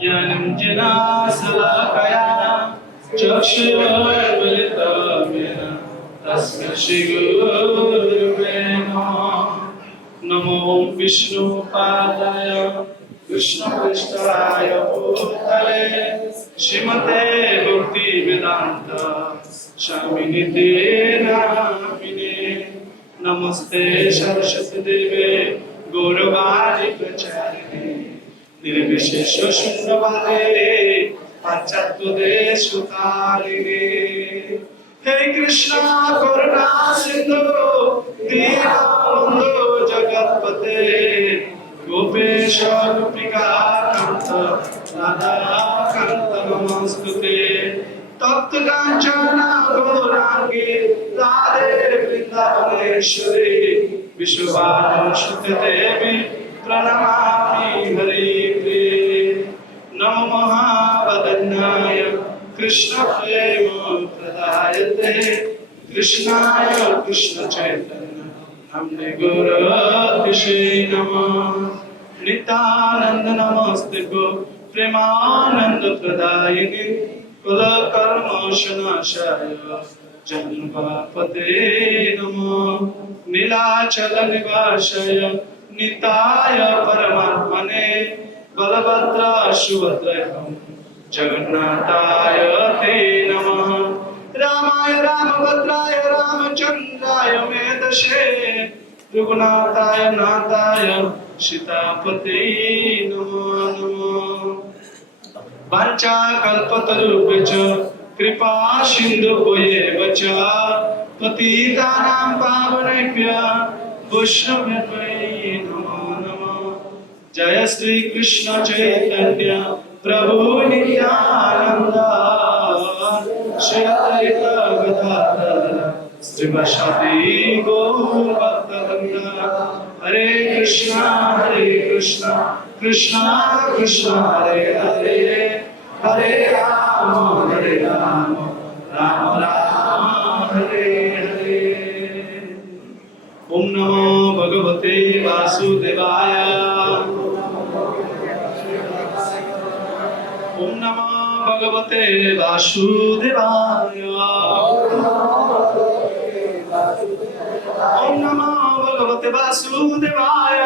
ज्ञानञ्जना शलाकया चक्षुरुन्मिलितं तस्मै श्रीगुरुवे नमः। नमो विष्णुपादाय कृष्णपृष्ठाय भूतले श्रीमते भक्तिवेदान्त स्वामिनिते नामिने। नमस्ते सरस्वती देवे गौरवाणी प्रचारिणे निर्विशेष शून्यवादे पाश्चात्य देशकारिणे। हे कृष्ण करुणा सिंधु दीनबंधु जगत्पते गोपेश गोपिका कांत राधा कांत नमस्ते। तप्त कांचन गौरांगी राधे वृंदावनेश्वरी विश्वभानुसुते देवी प्रणमामि हरिप्रिये। नमो महावदन्याय कृष्णप्रेम प्रदायते कृष्णाय कृष्ण चैतन्य नाम्ने गौरतिशे नमः। नित्यानंद नमस्ते गो प्रेमानंद प्रदायिने कुलकर्मशनाशाय जन्मपापते नमः। नीलाचल निवासाय निताय परमात्मने बलभद्र सुभद्राय जगन्नाथाय ते नमः। रामाय रामभद्राय रामचन्द्राय मेधसे रघुनाथाय नाथाय सीतापते नमो नमः। वाञ्छाकल्पतरुभ्यश्च कृपा सिन्धुभ्येव च पतितानां पावनेभ्यः वैष्णवेभ्यो नमो नमः। जय श्री कृष्ण चैतन्य प्रभु नित्यानंद श्री अद्वैत गदाधर श्रीवासादि गौर भक्तवृंद। हरे कृष्ण कृष्ण कृष्ण हरे हरे हरे राम राम राम हरे हरे। ओम नमो भगवते वासुदेवाय। ओम नमो भगवते वासुदेवाय। ओम नमो भगवते वासुदेवाय।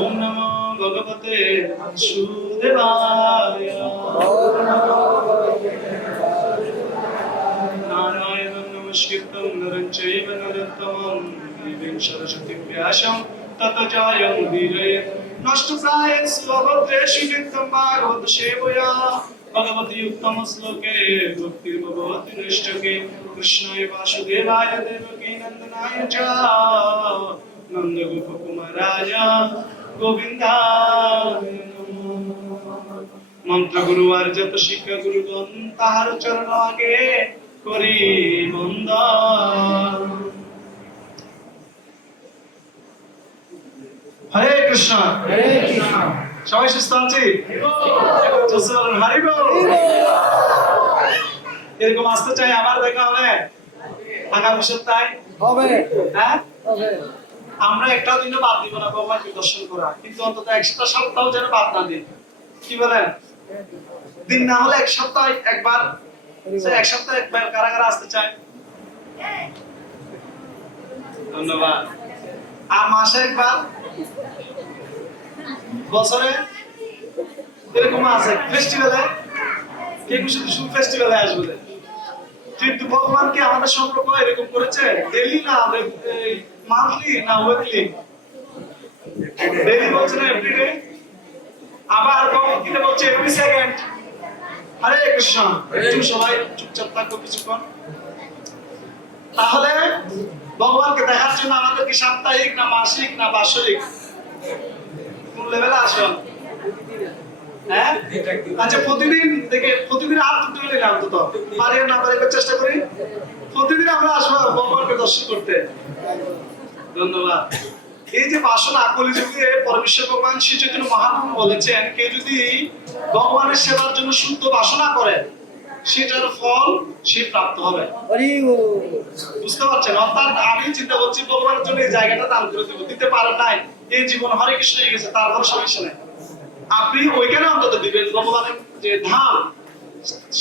ओम नमो भगवते वासुदेवाय। नारायणं नमस्कृतं नरं चैव नरोत्तमं देवीं सरस्वतीं व्यासं ततो जयमुदीरयेत्। नष्टप्रायेषु अभद्रेषु नित्यं भागवत सेवया भगवती उत्तम श्लोके भक्तिर्भवति नष्टके। कृष्णाय वासुदेवाय देवकी नंदनाय च नंदगोपकुमाराय गोविन्दाय नमः। मंत्र गुरु আর যত শিক্ষা গুরুগণ তাহার চরণ আগে করি বন্দন। হরে কৃষ্ণ সবাই সুস্থ আছি? এরকম আসতে চাই আমার দেখা হবে আগামী সপ্তাহে হবে। হ্যাঁ আমরা একটা দিনও বাদ দিব না ভগবানকে দর্শন করা, কিন্তু অন্তত একটা সপ্তাহ যেন বাদ না দিই। কি বলেন? দিন না হলে এক সপ্তাহ একবার, এক সপ্তাহ একবার কারা কারা আসতে চায়? ধন্যবাদ। আর মাসে একবার, বছরে এরকম আছে ফেস্টিভ্যালে, কে শুধু শুধু ফেস্টিভ্যালে আসবে। কিন্তু ভগবান কি আমাদের সম্পর্ক এরকম করেছে? ডেইলি না মান্থলি না উইকলি? ডেইলি বলছে না এভরিডে, আবার ভগবদ্গীতা বলছে এভরি সেকেন্ড। হরে কৃষ্ণ। একটু সবাই চুপচাপ থাকো কিছুক্ষণ। তাহলে ভগবানকে দেখার জন্য আমাদের কি সাপ্তাহিক না মাসিক না বার্ষিক কোন লেভেলে আসুন? হ্যাঁ আচ্ছা, প্রতিদিন থেকে প্রতিদিন আর দুটো নিলাম অন্তত পারি না পারি চেষ্টা করি প্রতিদিন আমরা আসবো ভগবানকে দর্শন করতে। ধন্যবাদ। এই যে বাসনা কলিযুগে পরমেশ্বর ভগবান শ্রী চৈতন্য মহাপ্রভু বলেছেন, কেউ যদি ভগবানের সেবার জন্য শুদ্ধ বাসনা করে সেটার ফল সে প্রাপ্ত হবে। বুঝতে পারছেন? অর্থাৎ আমি চিন্তা করছি ভগবানের জন্য এই জায়গাটা দান করে দেবো, দিতে পারেন নাই, এই জীবন হরে কৃষ্ণ হয়ে গেছে, তারপর সমস্যা নেই। আপনি ওইখানে অন্তত দিবেন ভগবানের যে ধাম,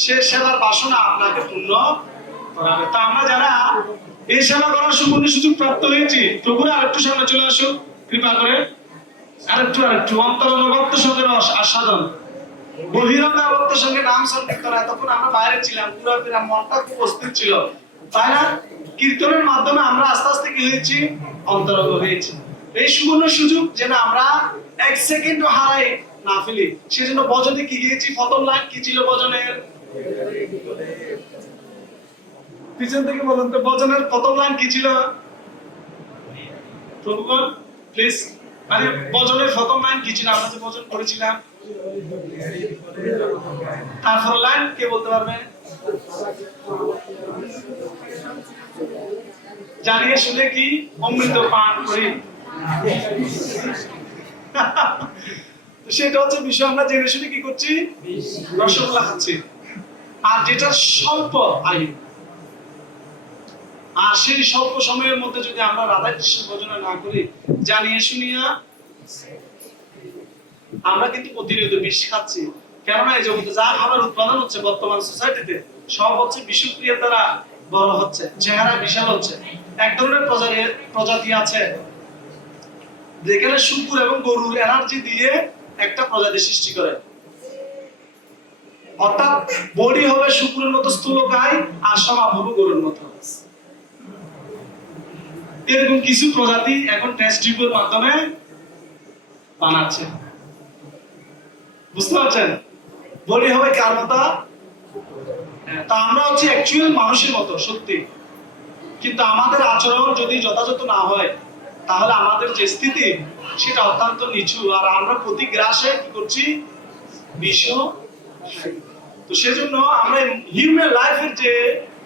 সে সেবার বাসনা আপনাকে পূর্ণ করাবে। তা আমরা যারা এই সেবা করার সুবর্ণ সুযোগ প্রাপ্ত হয়েছি, প্রভুরা আরেকটু সামনে চলে আসুন কৃপা করে, আরেকটু অন্তরঙ্গত্ব সঙ্গে আস্বাদন, বহিরঙ্গাবত্তের সঙ্গে নাম সংকীর্তন। এতক্ষণ আমরা বাইরে ছিলাম, পুরো মনটা খুব অস্থির ছিল, তাই না? কীর্তনের মাধ্যমে আমরা আস্তে আস্তে কি হয়েছি? অন্তরঙ্গ হয়েছি। এই সুবর্ণ সুযোগ যেন আমরা এক সেকেন্ডও হারাই না ফেলি, সেজন্য ভজনে কি গিয়েছি? প্রথম লাইন কি ছিল ভজনের? পিছন থেকে বলুন তো, ভজনের প্রথম লাইন কি ছিল? প্রভুগণ প্লিজ, মানে ভজনের প্রথম লাইন কি ছিল? আমরা যে ভজন করেছিলাম, তারপর লাইন কে বলতে পারবে? জানিয়ে শুনে কি অমৃত পান করি। সেটা হচ্ছে বিষয়, আমরা জেনে শুনে কি করছি? রসগোল্লা খাচ্ছি। আর যেটা স্বল্প আয়ু, আর সেই স্বল্প সময়ের মধ্যে যদি আমরা রাধা কৃষ্ণ ভজনা না করি, জানিয়ে শুনিয়া, আমরা কিন্তু প্রতিনিয়ত বিষ খাচ্ছি। কেননা এই জগতে যা খাবার উৎপাদন হচ্ছে বর্তমান সোসাইটিতে, সব হচ্ছে বিষক্রিয়ার দ্বারা বড় হচ্ছে, চেহারা বিশাল হচ্ছে। এক ধরনের প্রজাতি আছে যেখানে শুকুর এবং গরুর এনার্জি দিয়ে একটা প্রজাতি সৃষ্টি করে, অর্থাৎ বডি হবে শুকুরের মতো স্থূলকায়, আর স্বভাব হবে গরুর মতো। এরকম কিছু প্রজাতি এখন টেস্ট টিউবের মাধ্যমে বানাচ্ছে, বুঝতে পারছেন? বডি হবে কার মতো? তা আমরা হচ্ছে অ্যাকচুয়াল মানুষের মতো সত্যি, কিন্তু আমাদের আচরণ যদি যথাযথ না হয়, তাহলে আমাদের যে স্থিতি সেটা অত্যন্ত নিচু, আর আমরা প্রতি গ্রাসে কি করছি? বিষ। তো সেজন্য আমরা হিউম্যান লাইফের যে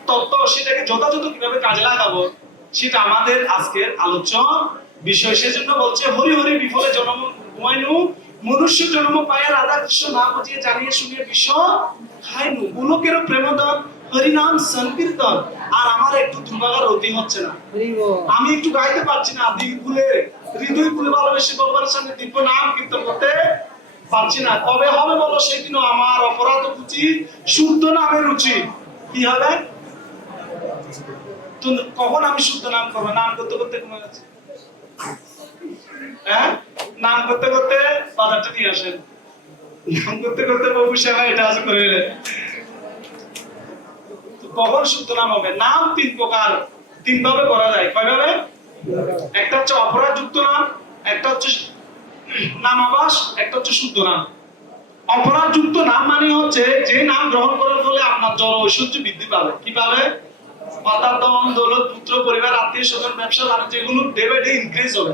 তত্ত্ব, সেটাকে যথাযথ কিভাবে কাজে লাগাবো, সেটা আমাদের আজকের আলোচ্য বিষয়। সেজন্য বলছে হরি হরি বিফলে জন্ম ঘুমাইনু, মনুষ্য জন্ম পায় রাধা কৃষ্ণ নাম বুঝিয়ে জানিয়ে শুনিয়ে বিশ্ব খাইনু। গোলকেরও প্রেমদান হরি নাম সংকীর্তন। আর আমার একটু দুর্ভাগ্য রতি হচ্ছে না, আমি একটু গাইতে পারছি না, দিল খুলে হৃদয় খুলে ভালোবেসে ভগবানের সামনে দিব্য নাম কীর্তন করতে পারছি না। কবে হবে বলো সেদিনও আমার অপরাধ বুঝি শুদ্ধ নামের রুচি। কি হবে? তো কখন আমি শুদ্ধ নাম করবো? নাম করতে করতে কমে যাচ্ছে, হ্যাঁ? নাম করতে করতে বাজারটা নিয়ে আসেন, নাম করতে করতে বাবু সেবা এটা আছে করে এলেন। কখন শুদ্ধ নাম হবে? নাম তিন প্রকার, তিন ভাবে করা যায়। কয়ভাবে? একটা হচ্ছে অপরাধযুক্ত নাম, একটা হচ্ছে নামাবাস, একটা হচ্ছে শুদ্ধ নাম। অপরাধযুক্ত নাম মানে হচ্ছে যে নাম গ্রহণ করার ফলে আপনার জড় ঐশ্বর্য বৃদ্ধি পাবে। কি পাবে? অর্থাৎ ধন দৌলত, পুত্র, পরিবার, আত্মীয় স্বজন, ব্যবসা বাণিজ্য, এগুলো ডে বাই ডে ইনক্রিজ হবে।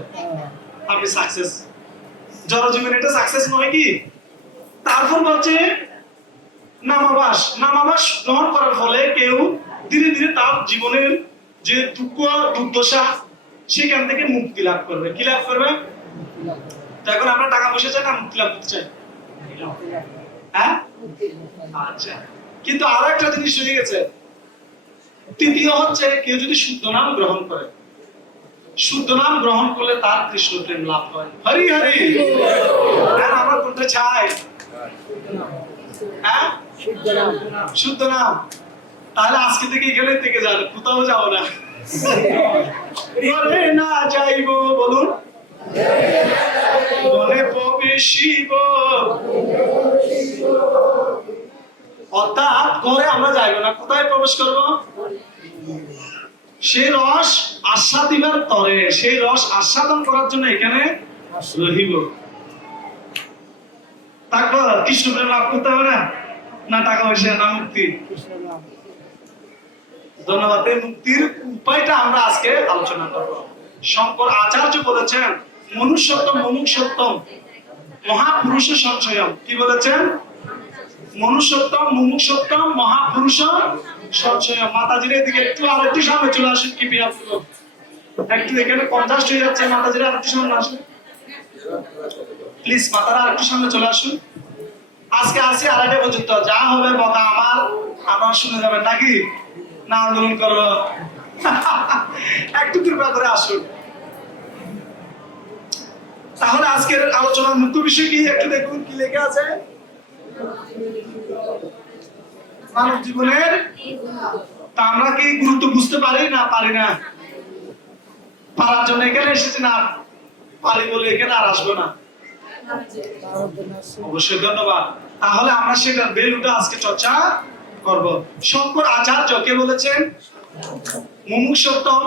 আপনি সাকসেস, জড় জীবনে এটা সাকসেস নয় কি? তারপর বলছে নামাবাস। নামাবাস গ্রহণ করার ফলে কেউ ধীরে ধীরে তার জীবনের যে দুঃখ দুর্দশা, সেখান থেকে মুক্তি লাভ করবে। কি লাভ করবে? এখন আমরা টাকা পয়সা চাই না মুক্তি লাভ করতে চাই? হ্যাঁ, আচ্ছা। কিন্তু আরো একটা জিনিস হয়ে গেছে, তৃতীয় হচ্ছে কেউ যদি শুদ্ধ নাম গ্রহণ করে, শুদ্ধ নাম গ্রহণ করলে তার কৃষ্ণ প্রেম লাভ হয়। হরি হরি। আর আমরা কোনটা চাই? হ্যাঁ, শুদ্ধ নাম। তাহলে আজকে থেকে এখানে থেকে যান, কোথাও যাবো না। ঘরে না যাইব, বলুন, ঘরে প্রবেশিব। অর্থাৎ ঘরে আমরা যাইব না, কোথায় প্রবেশ করব? সেই রস আস্বাদিবার তরে, সেই রস আস্বাদন করার জন্য এখানে রহিব। তারপর কৃষ্ণ প্রেম লাভ করতে হবে না, না টাকা পয়সা, না মুক্তি। ধন্যবাদ। এই মুক্তির উপায়টা আমরা আজকে আলোচনা করব। শঙ্কর আচার্য বলেছেন মনুষ্যত্বম মুমুক্ষুত্বম মহাপুরুষ সংশয়ম। কি বলেছেন? মনুষ্যত্বম মুমুক্ষুত্বম মহাপুরুষ সংশয়ম। মাতাজির এদিকে একটু আরেকটু সামনে চলে আসুন, কি পিয়া একটু এখানে কনজাস্ট হয়ে যাচ্ছে। মাতাজির আরেকটু সামনে আসুন প্লিজ, মাতারা আরেকটু সামনে চলে আসুন। আজকে আসি 2:30 পর্যন্ত, যা হবে বকা আমার শুনে যাবেন নাকি? না আন্দোলন করবো? একটু কৃপা করে আসুন। তাহলে আজকের আলোচনার মুখ্য বিষয় কি একটু দেখুন কি লেখা আছে। মানব জীবনের, তা আমরা কি গুরুত্ব বুঝতে পারি না পারি না? পারার জন্য এখানে এসেছি না পারি বলে এখানে আর আসবো না? অবশ্যই, ধন্যবাদ। তাহলে আমরা সেটার ভ্যালুটা আজকে চর্চা করব। শঙ্কর আচার্য কে বলেছেন? মুমুক্ষুত্তম,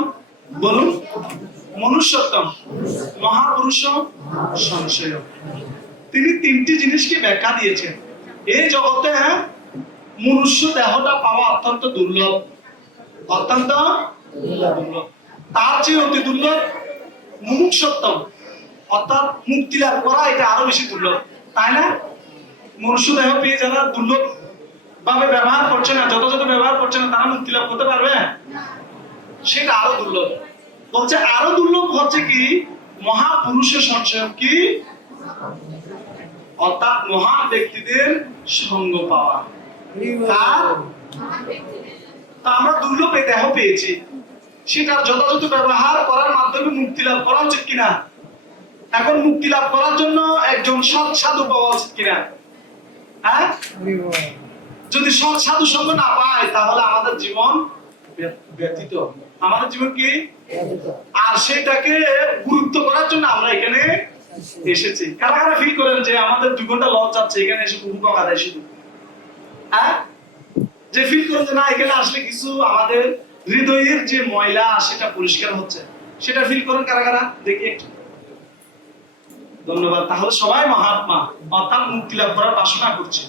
বলুন। মনুষ্যত্তম, মহাপুরুষ সংশয়। তিনি তিনটি জিনিসকে ব্যাখ্যা দিয়েছেন। এই জগতে মনুষ্য দেহটা পাওয়া অত্যন্ত দুর্লভ, অত্যন্ত দুর্লভ। তার চেয়ে অতি দুর্লভ মুমুক্ষুত্তম, অর্থাৎ মুক্তি লাভ করা, এটা আরো বেশি দুর্লভ, তাই না? মনুষ্য দেহ পেয়ে যারা দুর্লভ ভাবে ব্যবহার করছে না, যথাযথ ব্যবহার করছে না, তারা মুক্তি লাভ করতে পারবে? সেটা আরো দুর্লভ। বলছে আরো দুর্লভ হচ্ছে কি মহাপুরুষের সংশয়, কি অর্থাৎ মহান ব্যক্তিদের সঙ্গ পাওয়া। তা আমরা দুর্লভ এই দেহ পেয়েছি, সেটা যথাযথ ব্যবহার করার মাধ্যমে মুক্তি লাভ করা উচিত কিনা? এখন মুক্তি লাভ করার জন্য একজন সৎ সাধু পাওয়া উচিত কিনা? হ্যাঁ, যদি সৎ সাধু সঙ্গ না পাই তাহলে আমাদের জীবন ব্যতীত, আমাদের জীবন কি? আর সেটাকে গুরুত্ব করার জন্য আমরা এখানে এসেছি। কারা কারা ফিল করেন যে আমাদের 2 ঘন্টা লস যাচ্ছে এখানে এসে কুকুর কাদায় শুধু? হ্যাঁ, যে ফিল করেন যে না এখানে আসলে কিছু আমাদের হৃদয়ের যে ময়লা সেটা পরিষ্কার হচ্ছে, সেটা ফিল করেন কারা কারা? দেখি একটু, ধন্যবাদ। তাহলে সবাই মহাত্মা, অর্থাৎ মুক্তি লাভ করার বাসনা করছে।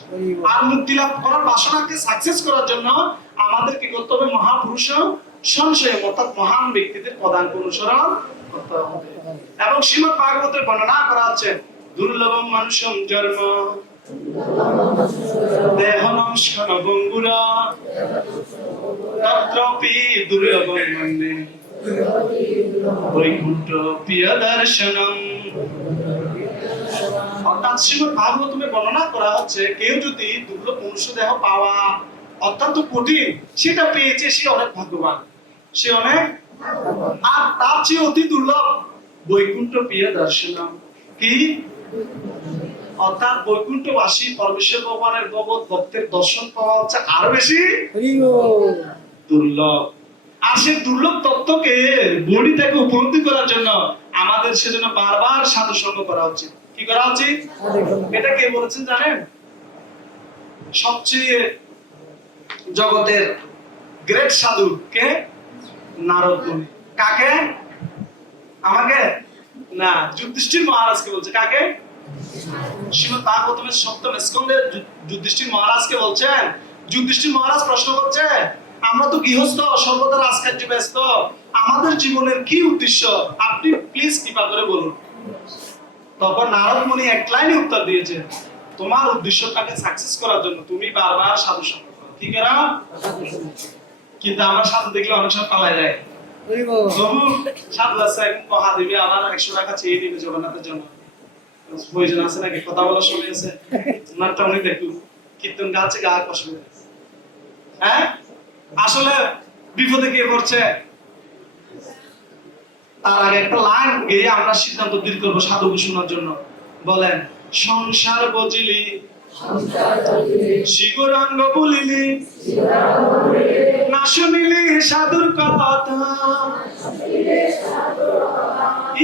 আর মুক্তি লাভ করার বাসনাকে সাকসেস করার জন্য আমাদের কি করতে হবে? মহাপুরুষ সংশয়, অর্থাৎ মহান ব্যক্তিদের পদাঙ্ক অনুসরণ করতে হবে। এবং শ্রীমদ্ ভাগবতের বর্ণনা করা আছে, দুর্লভম মানুষম জন্ম দেহনস্কন বঙ্গুরা তত্রপি দুর্লভম মন্যে বৈকুণ্ঠ প্রিয় দর্শনম। অর্থাৎ শ্রীমদ্ ভাগবতে বর্ণনা করা হচ্ছে কেউ যদি দুর্লভ মনুষ্য দেহ পাওয়া অত্যন্ত কঠিন সেটা পেয়েছে, সে অনেক ভাগ্যবান, সে অনেক। আর তার চেয়ে অতি দুর্লভ বৈকুণ্ঠ প্রিয় দর্শনম, কি অর্থাৎ বৈকুণ্ঠবাসী পরমেশ্বর ভগবানের ভগবত ভক্তের দর্শন পাওয়া হচ্ছে আরো বেশি দুর্লভ। আর সেই দুর্লভ তত্ত্বকে বডি থেকে উপলব্ধি করার জন্য আমাদের সেজন্য বারবার সাধু সঙ্গ করা উচিত। কি করা উচিত? এটা কে বলেছেন জানেন? সবচেয়ে জগতের গ্রেট সাধু কে? নারদ মুনি। কাকে? আমাকে না, যুধিষ্ঠির মহারাজকে বলছে। কাকে? শ্রীমদ্ ভাগবতের 7ম স্কন্ধে যুধিষ্ঠির মহারাজকে বলছেন। যুধিষ্ঠির মহারাজ প্রশ্ন করছে, আমরা তো গৃহস্থ, সর্বদা রাজকার্যে ব্যস্ত, আমাদের জীবনের কি উদ্দেশ্য আপনি প্লিজ কৃপা করে বলুন। তখন নারদ মুনি এক লাইনে উত্তর দিয়েছে, তোমার উদ্দেশ্যটাকে সাকসেস করার জন্য তুমি বারবার সাধু সঙ্গ করো। ঠিক আছে? কিন্তু আমরা সাধু দেখলে অনেক সময় পালাই যায়। প্রভু সাধু আছে, পহা দিবে, আবার 100 টাকা চেয়ে দিবে জগন্নাথের জন্য। প্রয়োজন আছে নাকি? কথা বলার সময় আছে? ওনারটা উনি দেখুন, কীর্তন গাচ্ছে গা কষ্ট। হ্যাঁ, আসলে বিপদে কে পড়ছে? তার আগে একটা লাইন গেয়ে আমরা সিদ্ধান্ত দূর করবো সাধুকে শোনার জন্য। বলেন, সংসার বজিলি শিগরাঙ্গ বলিলি, না শুনিলি সাধুর কথা,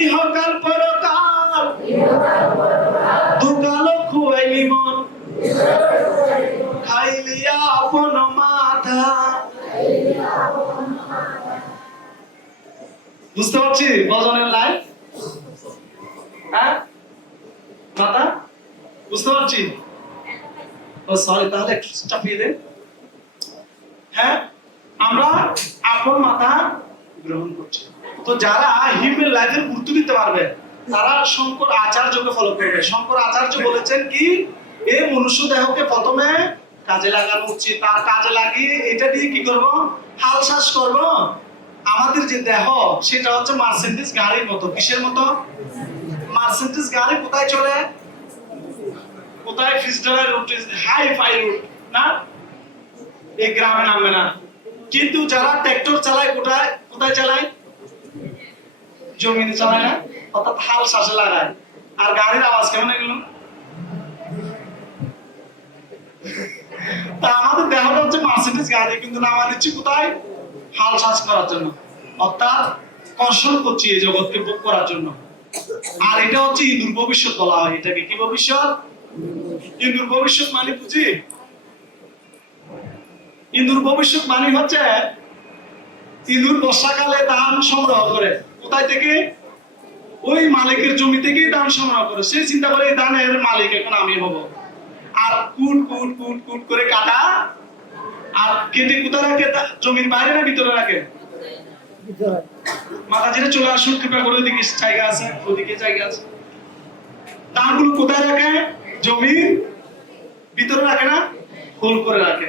ইহকাল পরকাল দুকালো খুয়াইলি মন, খাইলিয়া আপন মাথা। বুঝতে পারছি ভজনের লাইন? হ্যাঁ মাতা, বুঝতে পারছি? ও সরি, তাহলে একটু চাপিয়ে দেন। হ্যাঁ, আমরা আপন মাথা গ্রহণ করছি। তো যারা হিউম্যান লাইফের গুরুত্ব দিতে পারবে তারা শঙ্কর আচার্যকে ফলো করবে। শঙ্কর আচার্য বলেছেন কি, এই মনুষ্য দেহকে প্রথমে কাজে লাগানো উচিত। তার কাজে লাগিয়ে এটা দিয়ে কি করব? হাল চাষ করব। আমাদের যে দেহ সেটা হচ্ছে মার্সেন্ডিজ গাড়ির মতো। কিসের মতো? মার্সেন্ডিজ গাড়ি কোথায় চলে? কোথায়? ফিস্টারের রুট, হাই ফাই রুট না, এই গ্রামে নামে না। কিন্তু যারা ট্রাক্টর চালায় কোথায় কোথায় চালায়? জমিনে চালায় না, অর্থাৎ হাল চাষে লাগায়। আর গাড়ির আওয়াজ কেমন এগুলো? তা আমাদের দেহটা হচ্ছে মার্সিডিজ গাড়ি, কিন্তু নামা দিচ্ছি কোথায়? হাল সাজ করার জন্য, অর্থাৎ কর্ষণ করছি এই জগৎকে ভোগ করার জন্য। আর এটা হচ্ছে ইঁদুর ভবিষ্যৎ বলা হয়। এটাকে কি ভবিষ্যৎ? ইঁদুর ভবিষ্যৎ মানে বুঝি? ইঁদুর ভবিষ্যৎ মানে হচ্ছে ইঁদুর বর্ষাকালে ধান সংগ্রহ করে। কোথায় থেকে? ওই মালিকের জমি থেকেই ধান সংগ্রহ করে। সে চিন্তা করে এই ধানের মালিক এখন আমি হব। আর কুট কুট কুট কুট করে কাটা, আর কেটে কোথায় রাখে? জমির বাইরে না ভিতরে রাখে? মাথা ছেড়ে চলে আসুন, কৃপা করে। ওইদিকে জায়গা আছে, ওইদিকে জায়গা আছে। ধানগুলো কোথায় রাখে? জমির ভিতরে রাখে না, হোল করে রাখে।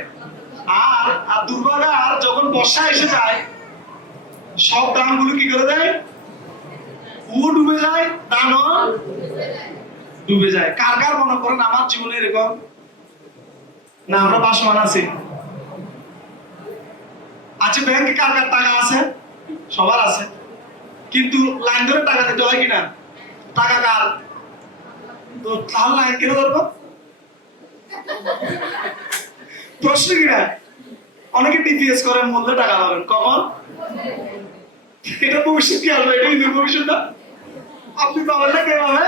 আর আর দুর্ভাগা আর যখন বর্ষা এসে যায়, সব ধানগুলো কি করে দেয়? ও ডুবে যায়, ধানও ডুবে যায়। কার কার মনে করেন আমার জীবনে এরকম না? আমরা বাসমান আছি। আচ্ছা, ব্যাংকে কার কার টাকা আছে? সবার আছে, কিন্তু লাইন ধরে টাকা দিতে হয় কিনা? টাকা কার? তো তাহলে লাইন কেন ধরবো? প্রশ্ন কিনা? অনেকে টিপিএস করে, মূল্য টাকা পাবেন কখন? এটা ভবিষ্যৎ কি আসবে? এটা কিন্তু ভবিষ্যৎ না। আপনি পাবেন না কিভাবে?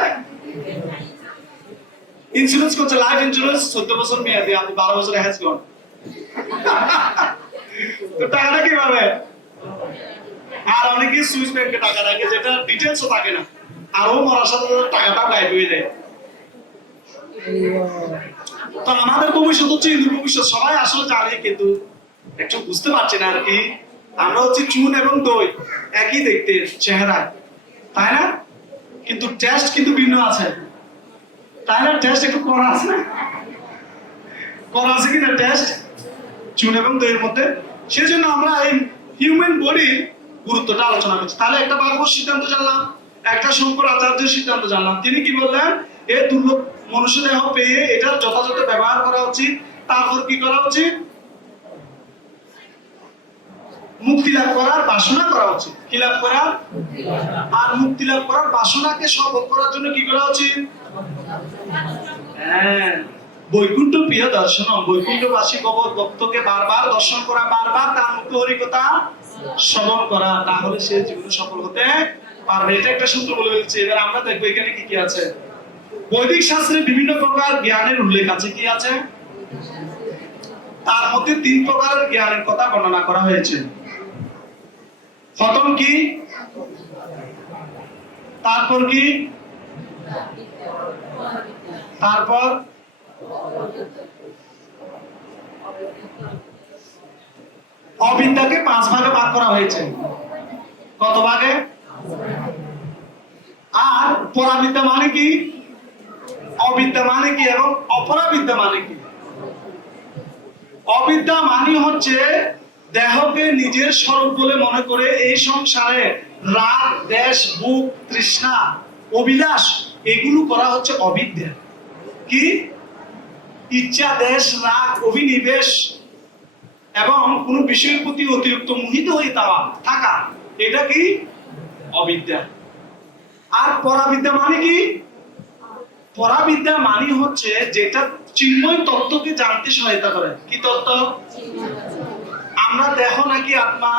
ইন্স্যুরেন্স করছে, লাইফ ইন্স্যুরেন্স 14 বছর মেয়াদি, আপনি 12 বছর হ্যাজ গন। তো টাকাটা কিভাবে? আর অনেকে সুইস ব্যাংকে টাকা রাখে, যেটা ডিটেইলসও থাকে না, আর ও মরার সাথে সাথে টাকাটা গায়েব হয়ে যায়। তো আমাদের ভবিষ্যৎ হচ্ছে ইন্দুর ভবিষ্যৎ। সবাই আসলে জানে, কিন্তু একটু বুঝতে পারছি না আর কি। আমরা হচ্ছে চুন এবং দই, একই দেখতে চেহারা, তাই না? কিন্তু টেস্ট কিন্তু ভিন্ন আছে, তাই না? টেস্ট একটু করা আছে না? করা আছে কিনা টেস্ট চুন এবং দইয়ের মধ্যে? সেজন্য আমরা এই হিউম্যান বডির গুরুত্বটা আলোচনা করছি। তাহলে একটা ভাগবত সিদ্ধান্ত জানলাম, একটা শঙ্কর আচার্যের সিদ্ধান্ত জানলাম। তিনি কি বললেন? এই দুর্লভ মনুষ্য দেহ পেয়ে এটার যথাযথ ব্যবহার করা উচিত। তারপর কি করা উচিত? মুক্তি লাভ করার বাসনা করা উচিত। কি লাভ করা? আর মুক্তি লাভ করার বাসনাকে সফল করার জন্য কি করা উচিত? হ্যাঁ, বৈকুণ্ঠ প্রিয় দর্শন। বৈকুণ্ঠবাসী ভক্তকে বারবার দর্শন করা, বারবার তার মুখ হরিকথা শ্রবণ করা, তাহলে সে জীবনে সফল হতে পারবে। এটা একটা সূত্র বলে দিচ্ছি। এবার আমরা দেখবো এখানে কি কি আছে। বৈদিক শাস্ত্রে বিভিন্ন প্রকার জ্ঞানের উল্লেখ আছে। কি আছে? তার মধ্যে 3 প্রকারের জ্ঞানের কথা বর্ণনা করা হয়েছে। প্রথম কি? তারপর কি? তারপর অবিদ্যাকে 5 ভাগে ভাগ করা হয়েছে। কত ভাগে? আর পরাবিদ্যা মানে কি? অবিদ্যা মানে কি এবং অপরাবিদ্যা মানে কি? অবিদ্যা মানে হচ্ছে দেহকে নিজের স্বরূপ বলে মনে করে এই সংসারে রাগ, দ্বেষ, ভোগ, তৃষ্ণা, অভিলাষ এগুলো করা হচ্ছে অবিদ্যা। কি? ইচ্ছা, দ্বেষ, রাগ, অভিনিবেশ এবং কোন বিষয়ের প্রতি অতিরিক্ত মোহিত হয়ে থাকা, এটা কি? অবিদ্যা। আর পরাবিদ্যা মানে কি? পরাবিদ্যা মানে হচ্ছে যেটা চিন্ময় তত্ত্বকে জানতে সহায়তা করে। কি তত্ত্ব? আমরা দেহ নাকি আত্মা?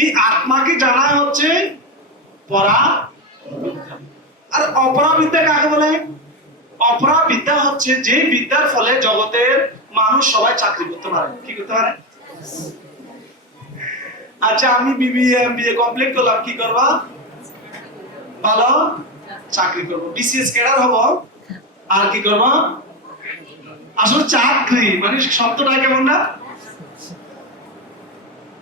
এই আত্মাকে জানা হচ্ছে পরাবিদ্যা। আর অপরাবিদ্যা কাকে বলে? অপরাবিদ্যা হচ্ছে যে বিদ্যার ফলে জগতের মানুষ সবাই চাকরি করতে পারে। কি করতে পারে? আচ্ছা, আমি বিবিএ এমবিএ কমপ্লিট করলাম, কি করবা? ভালো চাকরি করব, বিসিএস ক্যাডার হব, আর কি করব? আসলে চাকরি মানে শব্দটা কেমন না?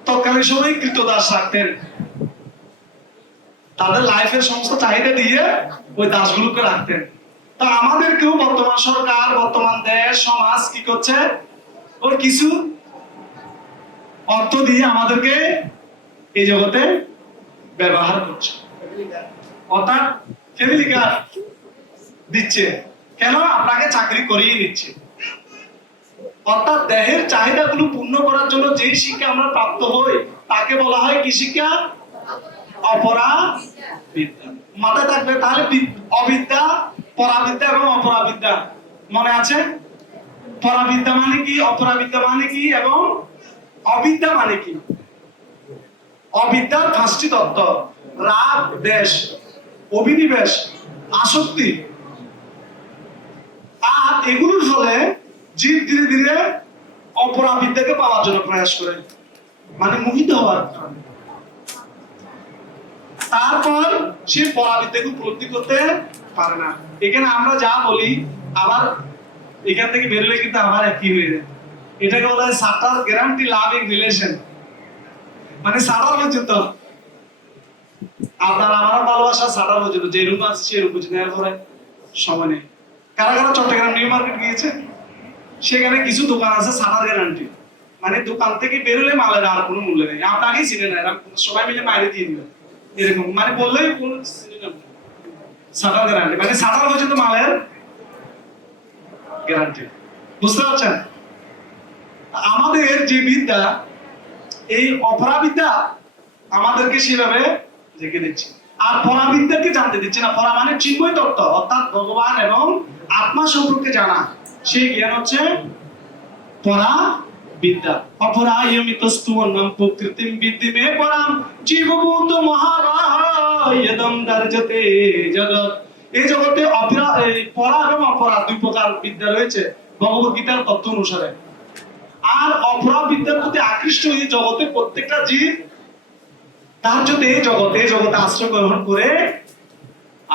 তৎকালীন সময় কৃতদাস রাখতেন, তাদের লাইফের সমস্ত চাহিদা দিয়ে ওই দাসগুলোকে রাখতেন। তা আমাদেরকেও বর্তমান সরকার, বর্তমান দেশ, সমাজ কি করছে? ওর কিছু অর্থ দিয়ে আমাদেরকে এই জগতে ব্যবহার করছে, অর্থাৎ ফ্যামিলি কার দিচ্ছে। কেন? আপনাকে চাকরি করিয়ে নিচ্ছে। অর্থাৎ দেহের চাহিদাগুলো পূর্ণ করার জন্য যে শিক্ষা আমরা প্রাপ্ত হই তাকে বলা হয় কি শিক্ষা? অপরাবিদ্যা। মাথায় থাকবে। তাহলে অবিদ্যা, পরাবিদ্যা এবং অপরাবিদ্যা মনে আছে? পরাবিদ্যা মানে কি, অপরাবিদ্যা মানে কি এবং অবিদ্যা মানে কি? অবিদ্যার পাঁচটি তত্ত্ব: রাগ, দ্বেষ, অভিনিবেশ, আসক্তি। আর এগুলোর ফলে জীব ধীরে ধীরে অপরাবিদ্যাকে পাওয়ার জন্য প্রয়াস করে, মানে মোহিত হওয়ার কারণে। তারপর সে পরাবিদ্যাকে উপলব্ধি করতে পারে না। এখানে আমরা যা বলি আবার এখান থেকে বেরোলে কিন্তু আবার একই হয়ে যায়। এটাকে বলা হয় সাটার গ্যারান্টি লাভিং রিলেশন, মানে সাটার পর্যন্ত আপনার আমার ভালোবাসা সাটার পর্যন্ত, যে রূপ আছে সেই রূপ পর্যন্ত। এরপরে সময় নেই। কারা কারা চট্টগ্রাম নিউ মার্কেট গিয়েছে? সেখানে কিছু দোকান আছে সাটার গ্যারান্টি, মানে দোকান থেকে বেরোলে মালের আর কোনো মূল্য নেই, আপনাকেই চিনে না, এরকম সবাই মিলে বাইরে দিয়ে দিবে এরকম, মানে বললেই কোনো সাটার গ্যারান্টি, মানে সাটার পর্যন্ত মালের গ্যারান্টি। বুঝতে পারছেন? আমাদের যে বিদ্যা, এই অপরাবিদ্যা আমাদেরকে সেভাবে রেখে দিচ্ছে, আর পরাবিদ্যাকে জানতে দিচ্ছে না। পরা মানে চিন্ময় তত্ত্ব, অর্থাৎ ভগবান এবং আত্মা সম্পর্কে জানা, সেই জ্ঞান হচ্ছে পরাবিদ্যা। অপরায়মিতস্তু অন্নম প্রকৃতিম বিদ্ধিমে পরাম জীবভূত মহাবাহ্যদম দার্জতে জগৎ। এই জগতে পরা এবং অপরা দুই প্রকার বিদ্যা রয়েছে ভগবত গীতার তত্ত্ব অনুসারে। আর অপরাবিদ্যার প্রতি আকৃষ্ট হয়ে জগতে প্রত্যেকটা জীব তার জন্য এই জগতে আশ্রয় গ্রহণ করে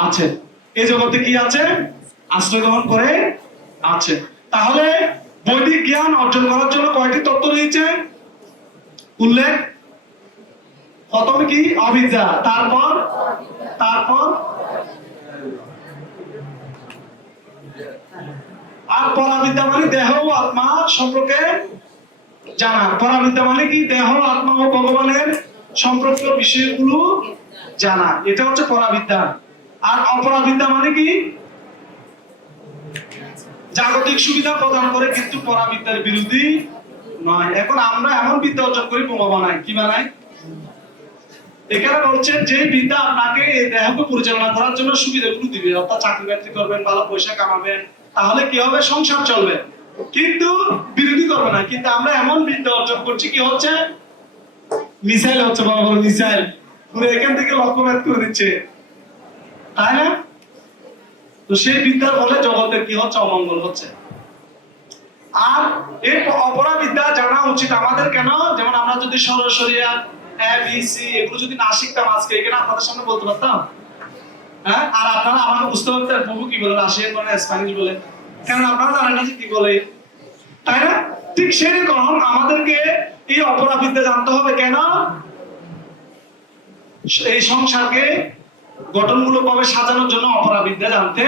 আছে। এই জগতে কি আছে? আশ্রয় গ্রহণ করে আছে। তাহলে বৈদিক জ্ঞান অর্জন করার জন্য কয়টি তত্ত্ব রয়েছে উল্লেখ? প্রথমে কি? অবিদ্যা, তারপর আর পরাবিদ্যা মানে দেহ ও আত্মা সম্পর্কে জানা। পরাবিদ্যা মানে কি? দেহ, আত্মা ও ভগবানের সম্পর্কিত বিষয়গুলো জানা, এটা হচ্ছে পরাবিদ্যা। আর অপরাবিদ্যা মানে কি? জাগতিক সুবিধা প্রদান করে কিন্তু পরাবিদ্যার বিরোধী নয়। এখন আমরা এমন বিদ্যা অর্জন করি, বোমা বানাই। কি বানাই? এখানে বলছেন যে বিদ্যা আপনাকে এই দেহকে পরিচালনা করার জন্য সুবিধাগুলো দিবে, অর্থাৎ চাকরি বাকরি করবেন, ভালো পয়সা কামাবেন, তাহলে কি হবে? সংসার চলবে, কিন্তু বিরোধী করবে না। কিন্তু আমরা এমন বিদ্যা অর্জন করছি, কি হচ্ছে? মিসাইল হচ্ছে, বড় বড় মিসাইল পুরো এখান থেকে লক্ষ্যভেদ করে দিচ্ছে, তাই না? তো সেই বিদ্যার ফলে জগতের কি হচ্ছে? অমঙ্গল হচ্ছে। আর এই অপরাবিদ্যা জানা উচিত আমাদের। কেন? যেমন আমরা যদি সরাসরি ABC এগুলো যদি না শিখতাম, আজকে এখানে আপনাদের সামনে বলতে পারতাম? হ্যাঁ, আর আপনারা আমাকে বুঝতে পারতেন প্রভু কি বলে, রাশিয়ান বলে, স্প্যানিশ বলে, কারণ আপনারা জানেন না যে কি বলে, তাই না? ঠিক সেরকম আমাদেরকে এই অপরাবিদ্যা জানতে হবে। কেন? এই সংসারকে গঠনমূলকভাবে সাজানোর জন্য অপরাবিদ্যা জানতে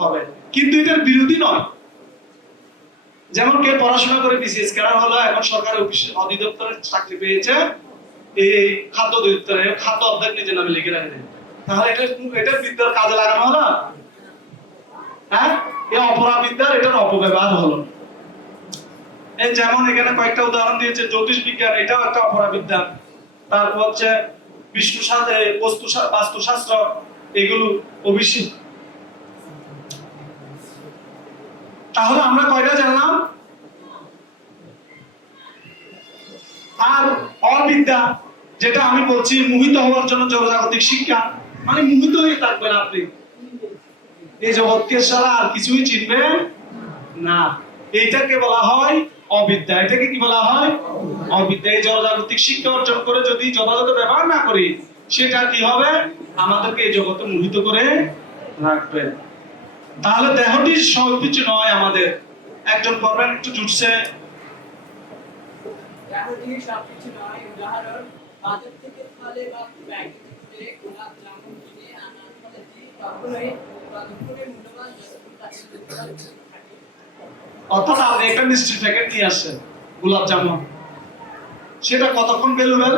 হবে, কিন্তু এটার বিরোধী নয়। যেমন কে পড়াশোনা করে বিসিএস ক্যাডার হলো, এখন সরকারি অধিদপ্তরের চাকরি পেয়েছে, এই খাদ্য অধিদপ্তরে খাদ্য অধ্যায় নিজের নামে লিখে রাখে, তাহলে এটা বিদ্যার কাজে লাগানো হলো? হ্যাঁ, এই অপরাবিদ্যার এটার অপব্যবহার হলো। এই যেমন এখানে কয়েকটা উদাহরণ দিয়েছে, জ্যোতিষ বিজ্ঞান, এটাও একটা অপরাবিদ্যা। তারপর হচ্ছে বিষ্ণু শাস্ত্র, বাস্তুশাস্ত্র, এগুলো অবশ্যই। তাহলে আমরা কয়টা জানলাম? আর অবিদ্যা, যেটা আমি বলছি মোহিত হওয়ার জন্য জগজাগতিক শিক্ষা, মানে মোহিত হয়ে থাকবেন আপনি, এই জগৎকে ছাড়া আর কিছুই চিনবেন না। এইটাকে বলা হয় অবিদ্যা। এটাকে কি বলা হয়? অবিদ্যা। এই জগজাগতিক শিক্ষা অর্জন করে যদি যথাযথ ব্যবহার না করি, সেটা কি হবে? আমাদেরকে এই জগতে মোহিত করে রাখবে। তাহলে দেহটি সবকিছু নয় আমাদের। একজন করবেন একটু জুটছে, দেহটি সবকিছু নয়। উদাহরণ, বাজার থেকে ফলে বা প্যাকেট করে গোলাপ জামুন কিনে আনার ফলে কখনোই ততক্ষণে মূল্যবান অর্থাৎ আপনি একটা মিষ্টির প্যাকেট নিয়ে আসেন, গোলাপ জামুন, সেটা কতক্ষণ ভ্যালুয়েবল?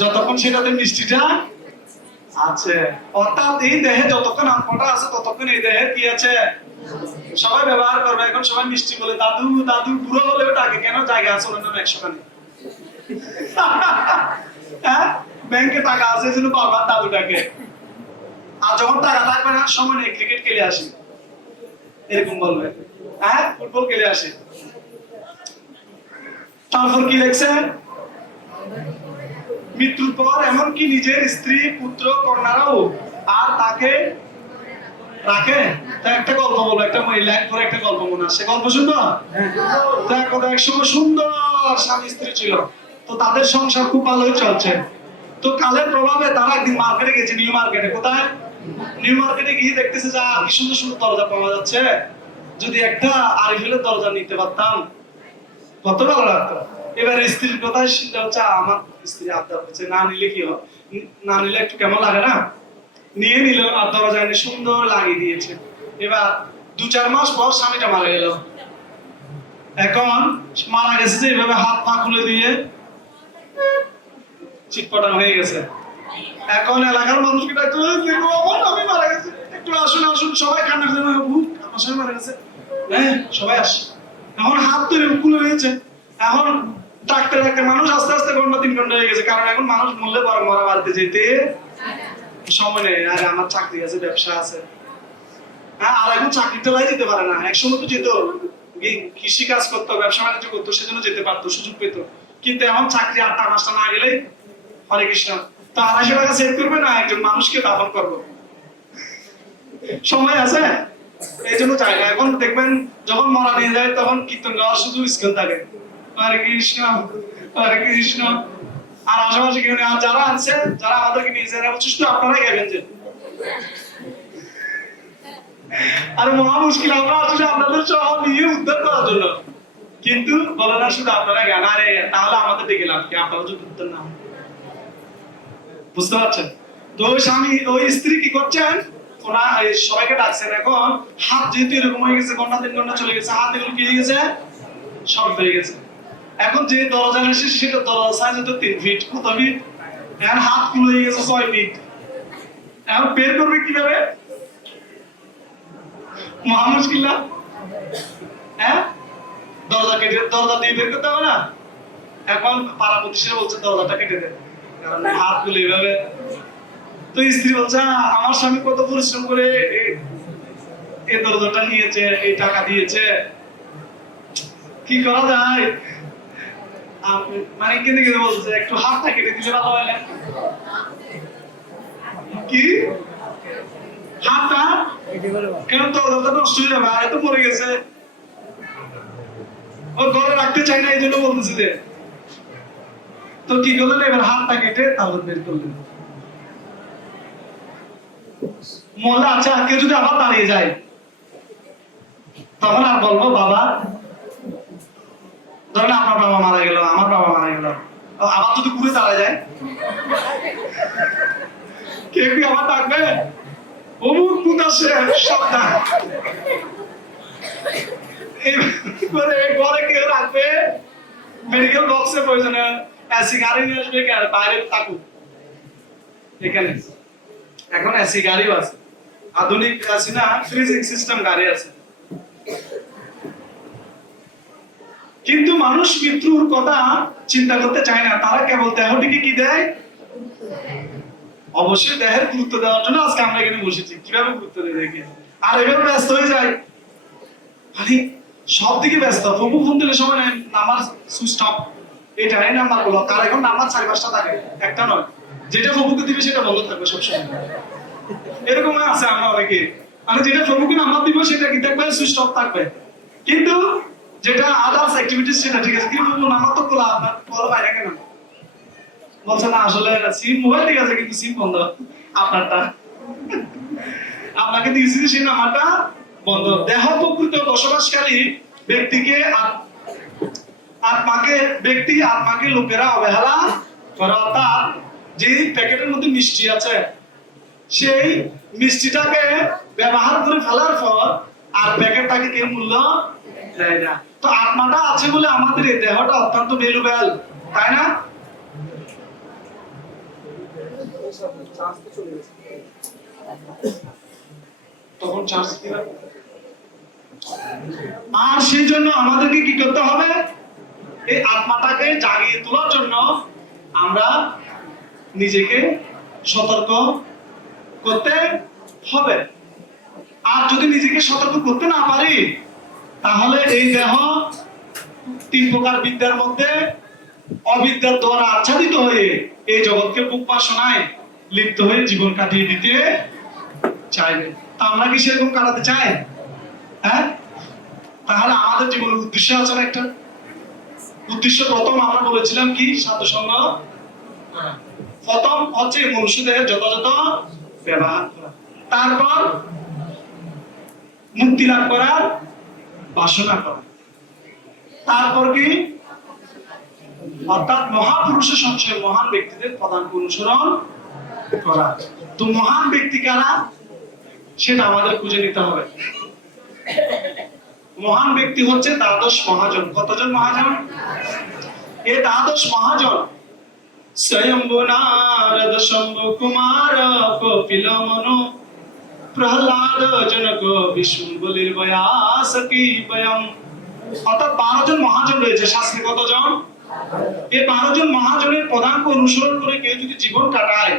যতক্ষণ সেটাতে মিষ্টিটা আছে। অর্থাৎ এই দেহে যতক্ষণ আত্মাটা আছে, ততক্ষণ এই দেহে কি আছে? সবাই ব্যবহার করবে। এখন সবাই মিষ্টি বলে, দাদু দাদু, বুড়ো হলেও ডাকে, কেন? জায়গা আছে ওনার নামে 100 টাকা। হ্যাঁ, ব্যাংকে টাকা আছে, জন্য বাবা দাদু ডাকে। আর যখন টাকা থাকবে না, সময় নেই, ক্রিকেট খেলে আসি, এরকম বলবে। হ্যাঁ, ফুটবল খেলে আসি। তারপর কি লেখছে, মৃত্যুর পর এমনকি নিজের স্ত্রী, পুত্র, কন্যারাও আর তাকে রাখে। তা একটা গল্প বলো, একটা মহিলা করে একটা গল্প মনে আসে, গল্প শুনবো? দেখো, একসময় সুন্দর স্বামী স্ত্রী ছিল, তো তাদের সংসার খুব ভালোই চলছে। তো কালের প্রভাবে তারা একদিন মার্কেটে গেছে, নিউ মার্কেটে। কোথায়? নিউ মার্কেটে গিয়ে দেখতেছে যে কি সুন্দর সুন্দর দরজা পাওয়া যাচ্ছে, যদি একটা আরিফেলের দরজা নিতে পারতাম কত ভালো লাগতো। এবার স্ত্রীর কথা শুনতে হচ্ছে, আমার স্ত্রী আবদার করছে, না নিলে কি হয়, না নিলে একটু কেমন লাগে না। নিয়ে নিল, আর দরজা এনে সুন্দর লাগিয়ে দিয়েছে। এবার 2-4 মাস পর স্বামীটা মারা গেল। এখন মারা গেছে যে এভাবে হাত পা খুলে দিয়ে চিটপটাং হয়ে গেছে। এখন এলাকার মানুষকে ডাকতে, আমার স্বামী মারা গেছে, একটু আসুন আসুন, সবাই কান্না করে, আমার স্বামী মারা গেছে, হ্যাঁ সবাই আস। এখন হাত ধরে খুলে হয়েছে। এখন ডাক্তার ডাক্তার মানুষ আস্তে আস্তে 2-3 ঘন্টা হয়ে গেছে, কারণ এখন মানুষ মরলে পরে মরা বাড়িতে যেতে সময় নেই। আরে আমার চাকরি আছে, ব্যবসা আছে, হ্যাঁ, আর এখন চাকরিটা লাই যেতে পারে না। একসময় তো যেত, কৃষি কাজ করতো, ব্যবসা বাণিজ্য করতো, সেজন্য যেতে পারতো, সুযোগ পেত। কিন্তু এখন চাকরি 8টা-5টা না গেলেই হরে কৃষ্ণ। তো 250 টাকা সেভ করবে না, একজন মানুষকে দাফন করবো, সময় আছে, এই জন্য চাই না। এখন দেখবেন যখন মরা নিয়ে যায় তখন কীর্তন গাওয়ার শুধু স্কেল থাকে, হরে কৃষ্ণ হরে কৃষ্ণ। আর আশেপাশে কেউ নেই। আর যারা আছে, যারা আমাদেরকে নিয়ে যায়, শুধু আপনারাই গাইবেন যে, আরে মহা মুশকিল, আমরা আসলে আপনাদের সহ নিয়ে উদ্ধার করার জন্য, কিন্তু বলে না শুধু আপনারা গান। আরে তাহলে আমাদের দিকে লাভ কি, আপনারা যদি উত্তর না, বুঝতে পারছেন? তো ওই স্বামী ওই স্ত্রী কি করছেন, ওনা সবাইকে ডাকছেন। এখন হাত যেহেতু এরকম হয়ে গেছে, 2-3 ঘন্টা চলে গেছে, হাত এগুলো কি হয়ে গেছে, শর্ট হয়ে গেছে। এখন যে দরজা এসে সেটা দরজা সাইজ হতো 3 ফিট, কত ফিট, এখন হাত ফুল হয়ে গেছে 6 ফিট। এখন বের করবে কিভাবে, মহা মুশকিল না? হ্যাঁ, দরজা কেটে, দরজা দিয়ে বের করতে হবে না? এখন পাড়া প্রতিষ্ঠানে বলছে দরজাটা কেটে দেয়, কারণ হাত গুলো এইভাবে। তো স্ত্রী বলছে, আমার স্বামী কত পরিশ্রম করে এই দরজাটা নিয়েছে, এই টাকা দিয়েছে, কি করা যায়? মানে কেঁদে কেঁদে বলছে, একটু হাতটা কেটে দিলে ভালো হয় না? কি হাতটা কেন, দরজাটা নষ্ট হয়ে যাবে, আর এত পড়ে গেছে, ও ঘরে রাখতে চাই না, এই জন্য বলতেছে যে। তো কি করলেন, এবার হাতটা কেটে তারপর বের করলেন। মনে আচ্ছা, কেউ যদি আবার দাঁড়িয়ে যায়, তখন আর বলবো বাবা, ধরেন আপনার বাবা মারা গেল, আমার বাবা মারা গেল, আবার যদি ঘুরে দাঁড়ায় যায়, কেউ কি আবার ডাকবে, অমুক মুদাসে সাবধান, ঘরে কেউ রাখবে, মেডিকেল বক্সে প্রয়োজনে এসি গাড়ি নিয়ে আসবে, বাইরে থাকুক এখানে। এখন এসি গাড়িও আছে, আধুনিক আছে না, ফ্রিজিং সিস্টেম গাড়ি আছে। কিন্তু মানুষ মৃত্যুর কথা চিন্তা করতে চায় না, তারা কেবল দেহটিকে কি দেয়, অবশ্যই দেহের গুরুত্ব দেওয়ার জন্য আজকে আমরা এখানে বসেছি, কিভাবে গুরুত্ব দিয়ে দেখি। আর এভাবে ব্যস্ত হয়ে যায়, মানে সব দিকে ব্যস্ত, ফোন ফোন দিলে সময় নেই, নামাজ সুইচ অফ, এটা এই নাম্বার গুলো, তার এখন নামাজ 4-5টা থাকে, একটা নয়, যেটা ফোনকে দিবে সেটা বন্ধ থাকবে সবসময়, এরকম আছে আমরা অনেকে। মানে যেটা ফোনকে নাম্বার দিব সেটা কি থাকবে, সুইচ অফ থাকবে, কিন্তু যেটা আদার্স অ্যাক্টিভিটিস সেটা ঠিক আছে, কিন্তু নাম্বার তো খোলা, আপনার বড় বাইরে কেন বলছে না, আসলে সিম মোবাইল ঠিক আছে কিন্তু সিম বন্ধ, আপনারটা আপনাকে দিয়েছি সেই নাম্বারটা বন্ধ। দেহ প্রকৃত বসবাসকারী ব্যক্তিকে আত্মাকে, ব্যক্তি আত্মাকে লোকেরা অবহেলা করে, অর্থাৎ যে প্যাকেটের মধ্যে মিষ্টি আছে, সেই মিষ্টিটাকে ব্যবহার করে ফেলার পর আর প্যাকেটটাকে কেউ মূল্য দেয় না। তো আত্মাটা আছে বলে আমাদের এই দেহটা অত্যন্ত ভ্যালুয়েবল, তাই না? তখন চার্জ দিলাম। আর সেই জন্য আমাদেরকে কি করতে হবে, এই আত্মাটাকে জাগিয়ে তোলার জন্য আমরা নিজেকে সতর্ক করতে হবে। আর যদি নিজেকে সতর্ক করতে না পারি, তাহলে এই দেহ তিন প্রকার বিদ্যার মধ্যে অবিদ্যার দ্বারা আচ্ছাদিত হয়ে এই জগৎকে বুক বাসনায় লিপ্ত হয়ে জীবন কাটিয়ে দিতে চাইবে। তা আমরা কি সেরকম কাটাতে চাই? হ্যাঁ, তাহলে আমাদের জীবনের উদ্দেশ্য আছে না একটা উদ্দেশ্য। প্রথম আমরা বলেছিলাম কি, সাধুসঙ্গ। প্রথম হচ্ছে মনুষ্যদেহের যথাযথ ব্যবহার করা, তারপর মুক্তি লাভ করার বাসনা করা, তারপর কি, অর্থাৎ মহাপুরুষের সংশয় মহান ব্যক্তিদের পদাঙ্ক অনুসরণ করা। তো মহান ব্যক্তি কারা সেটা আমাদের খুঁজে নিতে হবে। মহান ব্যক্তি হচ্ছে দ্বাদশ মহাজন। কতজন মহাজন? এই দ্বাদশ মহাজন স্বয়ম্ভু নারদ শম্ভু কুমার কপিল মনু প্রহ্লাদ জনক বিষ্ণু বলির বয়াস কি বয়ম। অর্থাৎ 12 জন মহাজন রয়েছে শাস্ত্রে। কতজন? এই 12 জন মহাজনের পদাঙ্ক অনুসরণ করে কেউ যদি জীবন কাটায়,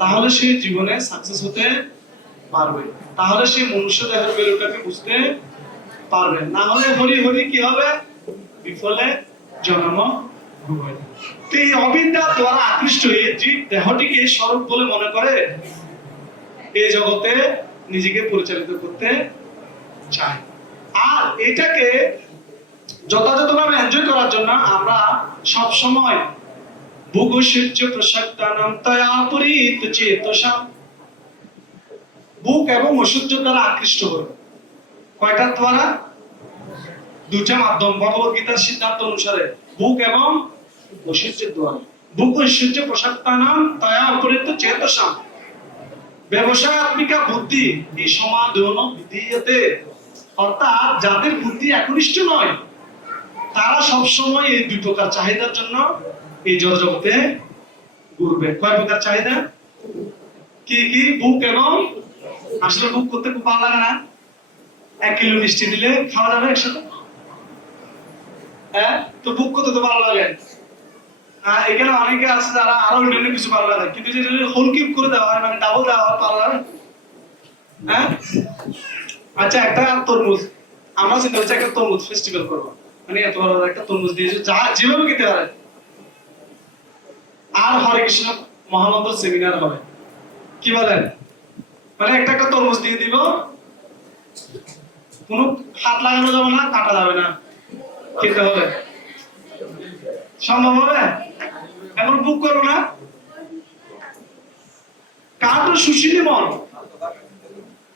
তাহলে সে জীবনে সাকসেস হতে পারবে। তাহলে সে মনুষ্য দেহের ভ্যালুটাকে বুঝতে পারবে। না হলে হরি হরি কি হবে? বিফলে জন্ম হবে। তো এই অবিদ্যার দ্বারা আকৃষ্ট হয়ে জীব দেহটিকে স্বরূপ বলে মনে করে এই জগতে নিজেকে পরিচালিত করতে চায়। আর এটাকে যথাযথভাবে এনজয় করার জন্য আমরা সব সময় ভোগসূর্য প্রসক্তানাম তয়া পরিত চেতসা, ভোগ এবং ঐশ্বর্য দ্বারা আকৃষ্ট করবে। কয়টার দ্বারা? দুটা মাধ্যম। ভগবত গীতার সিদ্ধান্ত অনুসারে ভোগ এবং ঐশ্বর্যের দ্বারা। ভোগ ঐশ্বর্য প্রসক্তানাম তয়া পরিত চেতসা ব্যবসায়াত্মিকা বুদ্ধি এই সমাধান বিধীয়তে, অর্থাৎ যাদের বুদ্ধি একনিষ্ঠ নয়, তারা সবসময় এই দুই প্রকার চাহিদার জন্য এই জগতে ঘুরবে। কয় প্রকার চাহিদা? কি কি? বুক এবং, আসলে বুক করতে খুব ভালো লাগে না? 1 কিলো মিষ্টি দিলে খাওয়া যাবে একসাথে? হ্যাঁ, তো বুক করতে তো ভালো লাগে। এখানে অনেকে আছে যারা আরো অন্যান্য কিছু ভালো লাগে, কিন্তু যদি হোল কিউব করে দেওয়া হয়, মানে ডাবল দেওয়া হয়, ভালো লাগে। হ্যাঁ, আচ্ছা, একটা তরমুজ, আমরা চিন্তা করছি একটা তরমুজ ফেস্টিভ্যাল করবো, মানে এত বড় একটা তরমুজ দিয়েছে, যা যেভাবে খেতে পারে। আর হরে কৃষ্ণ মহামন্ত্র সেমিনার হবে, কি বলেন? মানে একটা একটা তরমুজ দিয়ে দিব, কোনো হাত লাগানো যাবে না, কাটা যাবে না, খেতে হবে। সম্ভব হবে? এখন বুক করো না? কার তো সুশীল মন?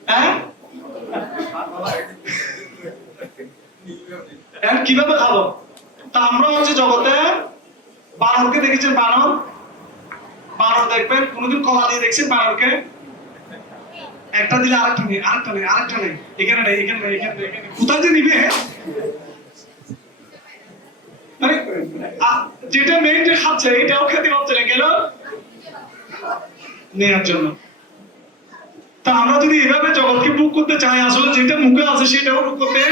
হ্যাঁ, কিভাবে খাবো? তা আমরা হচ্ছে জগতে বানরকে দেখেছেন? বানর, বানর দেখবেন, কোনোদিন কলা দিয়ে দেখছেন বানরকে? একটা দিলে আরেকটা নেই, আরেকটা নেই, আরেকটা নেই, এখানে নেই, এখানে নেই, এখানে নেই, এখানে কোথায় যে নিবে? মানে যেটা মেইন যে খাচ্ছে এটাও খেতে পারছে না, গেল নেওয়ার জন্য। তা আমরা যদি এভাবে জগৎকে বুক করতে চাই, আসলে যেটা মুখে আছে সেটাও বুক করতে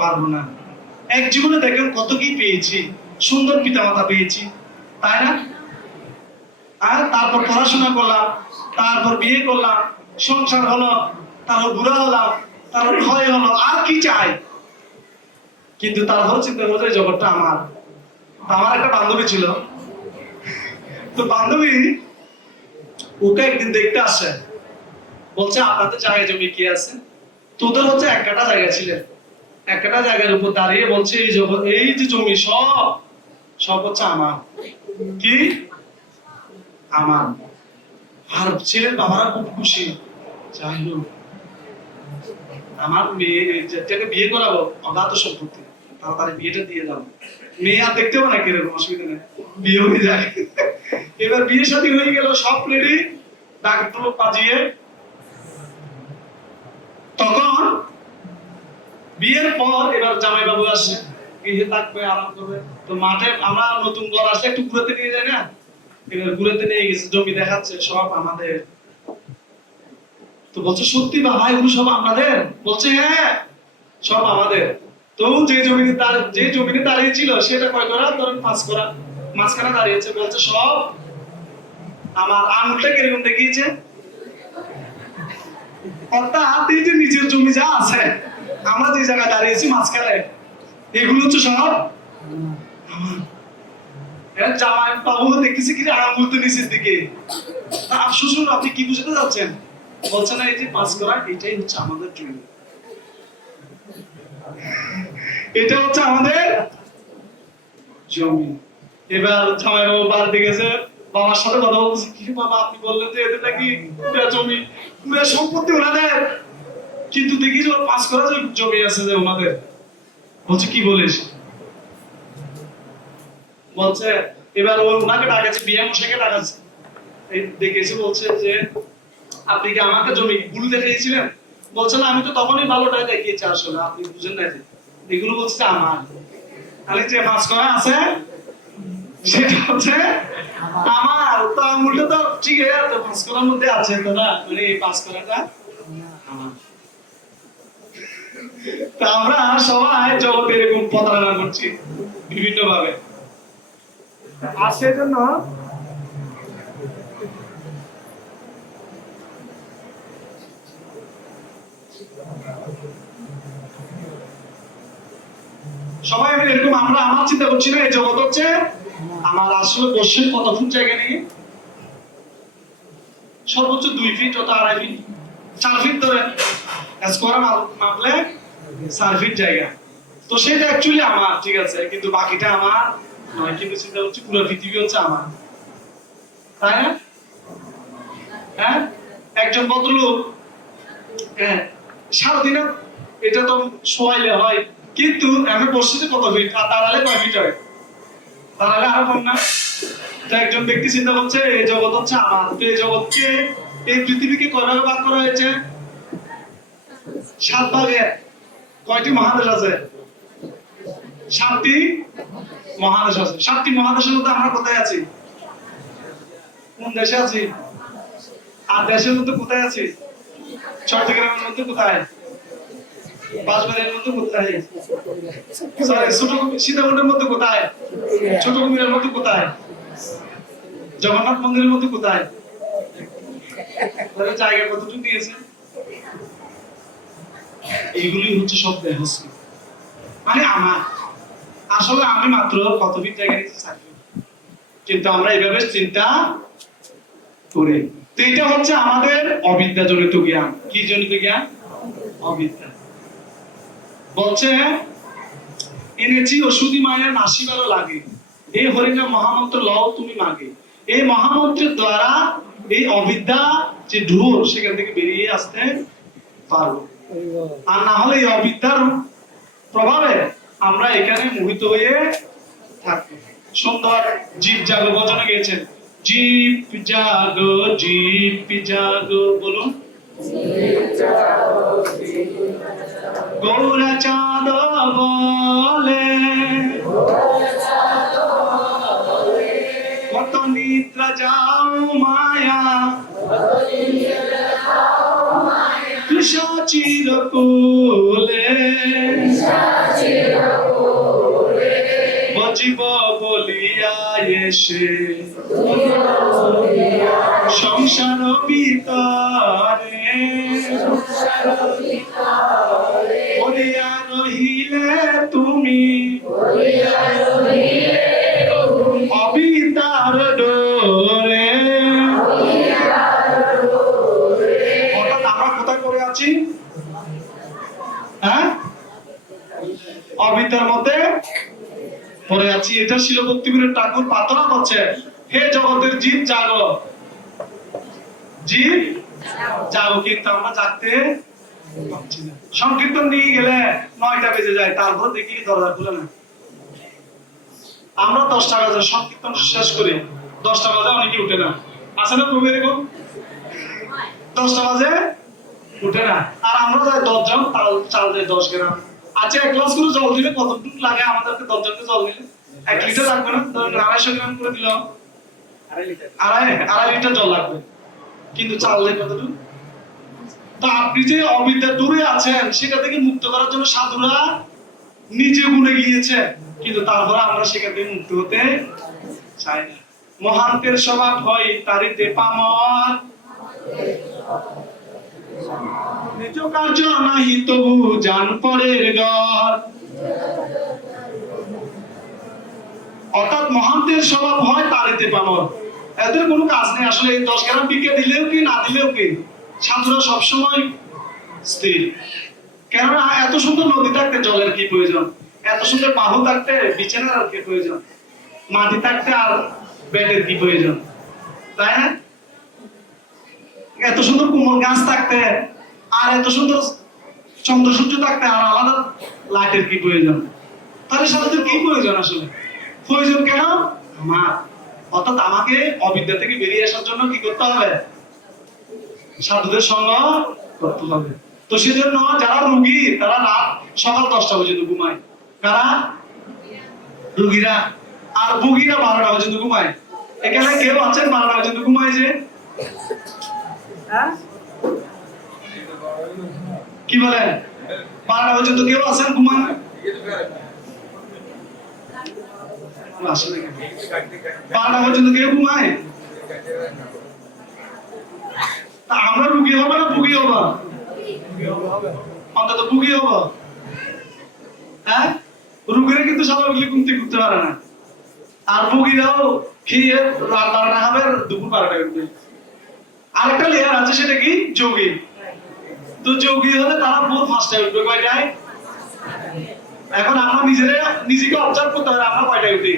পারবো না। এক জীবনে দেখেন কত কি পেয়েছি, সুন্দর পিতামাতা পেয়েছি, তাই না? আর তারপর পড়াশোনা করলাম, তারপর বিয়ে করলাম, সংসার হলো, তারপর বুড়া হলাম, তারপর ক্ষয় হলো, আর কি চাই? কিন্তু তারপর চিন্তা করছে জগৎটা আমার। আমার একটা বান্ধবী ছিল, তো বান্ধবী ওকে একদিন দেখতে আসে, বলছে আপনাদের জায়গা জমি কি আছে? তোদের হচ্ছে এক কাঠা জায়গা ছিল, এক কাঠা জায়গার উপর দাঁড়িয়ে বলছে এই যে জমি সব সব হচ্ছে আমার। কি আমার? আর ছেলের বাবারা খুব খুশি, যাই হোক আমার মেয়ে যেটাকে বিয়ে করাবো অগাধ সম্পত্তি, তাড়াতাড়ি বিয়েটা দিয়ে দাও। মেয়ে আর দেখতে পাবো না, কিরকম অসুবিধা নেই, বিয়ে হয়ে যায়। এবার বিয়ে শাদী হয়ে গেল, সব রেডি, ডাকগুলো বাজিয়ে। তখন বিয়ের পর এবার জামাই বাবু আসে, গৃহে থাকবে, আরাম করবে। তো মাঠে আমরা নতুন ঘর আসলে একটু ঘুরাতে নিয়ে যায় না? এবার ঘুরাতে নিয়ে গেছে, জমি দেখাচ্ছে সব আমাদের। তো বলছে সত্যি বাবা এগুলো সব আমাদের? বলছে হ্যাঁ সব আমাদের। তো যে জমিতে দাঁড়িয়ে ছিল সেটা কয় করা? ধরেন 5 করা, মাঝখানে দাঁড়িয়েছে, বলছে সব আমার। আঙুলটা কিরকম দেখিয়েছে? অর্থাৎ এই যে নিজের জমি যা আছে, আমরা যে জায়গায় দাঁড়িয়েছি মাঝখানে, এগুলো হচ্ছে সব আমার। জামাই বাবু দেখতেছি কি আঙুল তো নিচের দিকে। শ্বশুর আপনি কি বুঝতে যাচ্ছেন? বলছে না এই যে পাস করা এটাই হচ্ছে আমাদের জমি, এটা হচ্ছে আমাদের জমি। এবার জামাই বাবু বাড়িতে গেছে, বাবার সাথে কথা বলতেছে, কি বাবা আপনি বললেন যে এদের নাকি পুরো জমি, পুরো সম্পত্তি ওনাদের, কিন্তু দেখি যে পাস করা যে জমি আছে যে ওনাদের। বলছে কি বলিস? বলছে এবার ওনাকে ডাকাচ্ছে, বিয়ে মশাইকে ডাকাচ্ছে, দেখেছি বলছে যে আপনি কি আমাকে জমি গুলো দেখিয়েছিলেন? বলছে না আমি তো তখনই ভালোটাই দেখিয়েছি, আসলে আপনি বুঝেন না যে এগুলো বলছে আমার, তাহলে যে পাস করা আছে সেটা হচ্ছে আমার। তো আঙুলটা তো ঠিক আছে, পাস করার মধ্যে আছে তো না, মানে এই পাস করাটা আমার। তা আমরা সবাই জগতে এরকম প্রতারণা করছি বিভিন্ন ভাবে। আর সেজন্য সবাই এরকম আমরা আমার চিন্তা করছি না এই জগৎ হচ্ছে আমার। আসলে বসে কত ফুট জায়গা নিয়ে? সর্বোচ্চ 2 ফিট অথবা 2.5 ফিট 4 ফিট ধরে স্কোয়ার মাপলে 4 ফিট জায়গা। তো সেটা অ্যাকচুয়ালি আমার, ঠিক আছে, কিন্তু বাকিটা আমার নয়। কিন্তু চিন্তা হচ্ছে পুরো পৃথিবী হচ্ছে আমার, তাই না? হ্যাঁ, একজন ভদ্রলোক, হ্যাঁ, সারাদিনে এটা তো শোয়াইলে হয়, কিন্তু আমি বসছি কত ফিট আর দাঁড়ালে কয় ফিট হয়? দাঁড়ালে আরো কম না? তো একজন ব্যক্তি চিন্তা করছে এই জগৎ হচ্ছে আমার। তো এই জগৎকে, এই পৃথিবীকে কয় ভাগে ভাগ করা হয়েছে? 7 ভাগে। কয়টি মহাদেশ আছে? 7টি মহাদেশ আছে। 7টি মহাদেশের মধ্যে আমরা কোথায় আছি? কোন দেশে আছি? আর দেশের মধ্যে কোথায় আছি? চট্টগ্রামের মধ্যে কোথায়? বাঁশবাড়ির মধ্যে কোথায়? ছোট সীতাকুণ্ডের মধ্যে কোথায়? ছোট কুমিরের মধ্যে কোথায়? জগন্নাথ মন্দিরের মধ্যে কোথায়? জায়গা কতটুকু দিয়েছে? এইগুলি হচ্ছে সব দেহস্য, মানে আমার। আসলে আমি মাত্র কত ফিট জায়গা নিয়েছি? 4 ফিট। কিন্তু আমরা এইভাবে চিন্তা করি। তো এটা হচ্ছে আমাদের অবিদ্যাজনিত জ্ঞান। কি জনিত জ্ঞান? অবিদ্যা। বলছে এনেছি ওষুধি মায়ের নাসিবারও লাগে, এই হরিণা মহামন্ত্র লও তুমি মাগে। এই মহামন্ত্রের দ্বারা এই অবিদ্যা যে ঢোর সেখান থেকে বেরিয়ে আসতে পারবো। আর না হলে এই অবিদ্যার প্রভাবে আমরা এখানে মোহিত হয়ে থাকবো। সুন্দর জীব জাগো ভজনে গেছেন, জীব জাগো জীব জাগো, বলুন গৌরা চাঁদ বলে কত নিদ্রা যাও মায়া, পিশাচির কোলে বজিব বলিয়া এসে সংসার ভিতরে বলিয়া রহিলে তুমি অবিদ্যার ডোরে। অর্থাৎ আমরা কোথায় পড়ে আছি? হ্যাঁ, অবিদ্যার মধ্যে পড়ে আছি। এটা ছিল ভক্তিবীর ঠাকুর প্রার্থনা করছে, হে জগতের জীব জাগো, জীব জাগো। কিন্তু আমরা জাগতে পারছি না। সংকীর্তন নিয়ে গেলে 9টা বেজে যায়, তারপর দেখি দরজা খুলে না। আমরা 10টা বাজে সংকীর্তন শেষ করি, 10টা বাজে অনেকে উঠে না। আছে না প্রভু এরকম? 10টা বাজে উঠে না। আর আমরা যাই 10 জন, চাল যায় 10 গ্রাম। আচ্ছা, 1 গ্লাস করে জল দিলে কতটুকু লাগে আমাদেরকে? 10 জনকে জল দিলে 1 লিটার লাগবে না? ধরুন 250 গ্রাম করে দিল, 2.5 লিটার জল লাগবে। কিন্তু চাল দেয় কতটুকু? তো আপনি যে অবিদ্যা দূরে আছেন সেটা থেকে মুক্ত করার জন্য সাধুরা নিজে গুণে গিয়েছে, কিন্তু তারপরে আমরা সেখান থেকে মুক্ত হতে চাই না। মহান্তের স্বভাব হয় তারিতে পামর, নিজ কার্য নাহি তবু জান পরের ঘর। অর্থাৎ মহানদের স্বভাব হয় তাড়িতে পামর। এদের কোনো কাজ নেই আসলে, 10 গ্রাম বিকে দিলেও কি না দিলেও কি, ছাত্ররা সবসময় স্থির। কেননা এত সুন্দর নদী থাকতে জলের কি প্রয়োজন, এত সুন্দর বাহু থাকতে বিছানার আর কি প্রয়োজন, মাটি থাকতে আর বেডের কি প্রয়োজন, তাই না? এত সুন্দর কোমল গাছ থাকতে আর এত সুন্দর চন্দ্র সূর্য থাকতে আর আলাদা লাইটের কি প্রয়োজন? তাহলে সাথে কি প্রয়োজন আসলে? প্রয়োজন কেন? আমার। অর্থাৎ আমাকে অবিদ্যা থেকে বেরিয়ে আসার জন্য কি করতে হবে? সাধুদের সঙ্গ করতে হবে। তো সেজন্য যারা রোগী তারা রাত সকাল 10টা পর্যন্ত ঘুমায়। কারা? রোগীরা। আর ভোগীরা 12টা পর্যন্ত ঘুমায়। এখানে কেউ আছেন 12টা পর্যন্ত ঘুমায় যে? কি বলেন? 12টা পর্যন্ত কেউ আছেন ঘুমান? আসলে 12টা পর্যন্ত কেউ ঘুমায়? আমরা রুগী হবো না ভুগি হবো? অন্তত ভুগি হবো। হ্যাঁ, রুগীরা কিন্তু সবাই ঘুমতে ঘুরতে পারে না, আর ভুগিরাও খেয়ে রাত 12টা খাবে, দুপুর 12টায় উঠবে। আরেকটা লেয়ার আছে, সেটা কি? যোগী। তো যোগী হলে তারা ভোর 5টায় উঠবে। কয়টায়? এখন আমরা নিজেকে অবজার্ভ করতে হবে, আমরা কয়টায় উঠি?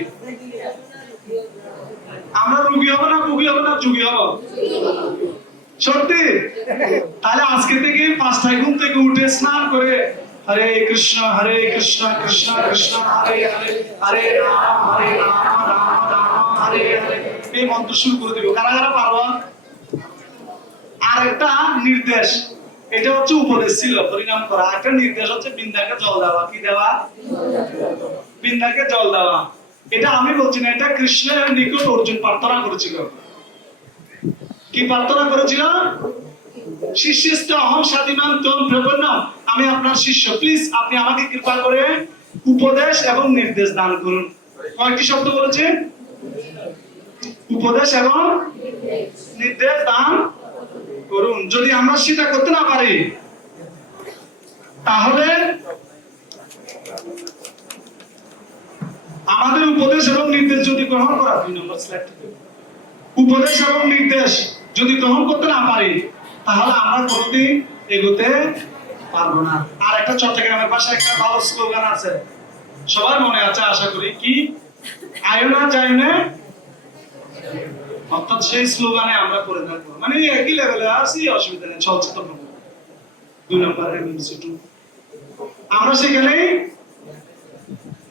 আমরা রুগী হবো না ভুগি হবো না যোগী হবো? সত্যি? তাহলে আজকে থেকে 5টায় ঘুম থেকে উঠে স্নান করে হরে কৃষ্ণ কৃষ্ণ কৃষ্ণ হরে হরে, হরে রাম রাম রাম হরে হরে, এই মন্ত্র শুরু করে দিব। কারা কারা পারবা? আর একটা নির্দেশ, এটা হচ্ছে উপদেশ ছিল পরিণাম করা। একটা নির্দেশ হচ্ছে বৃন্দাকে জল দেওয়া। কি দেওয়া? বৃন্দাকে জল দেওয়া। এটা আমি বলছি না, এটা কৃষ্ণের নিকট অর্জুন প্রার্থনা করেছিল। কি প্রার্থনা করেছিল? শিষ্যস্ত অহং স্বাধীনাম ত্বং প্রপন্নম, আমি আপনার শিষ্য, প্লিজ আপনি আমাকে কৃপা করে উপদেশ এবং নির্দেশ দান করুন। কয়টি শব্দ বলেছে? উপদেশ এবং নির্দেশ দান করুন। যদি আমরা সেটা করতে না পারি তাহলে আমাদের উপদেশ এবং নির্দেশ যদি গ্রহণ করা, 2 নম্বর স্লাইড, উপদেশ এবং নির্দেশ যদি গ্রহণ করতে না পারি তাহলে আমরা কোনোদিন এগোতে পারবো না। আর একটা চট্টগ্রামের পাশে একটা ভালো স্লোগান আছে, সবার মনে আছে আশা করি, কি? আয়ো না যাই না। অর্থাৎ সেই স্লোগানে আমরা পড়ে থাকবো, মানে একই লেভেলে আছি, অসুবিধা নেই, চলছে তো। 2 নম্বর আমরা সেখানেই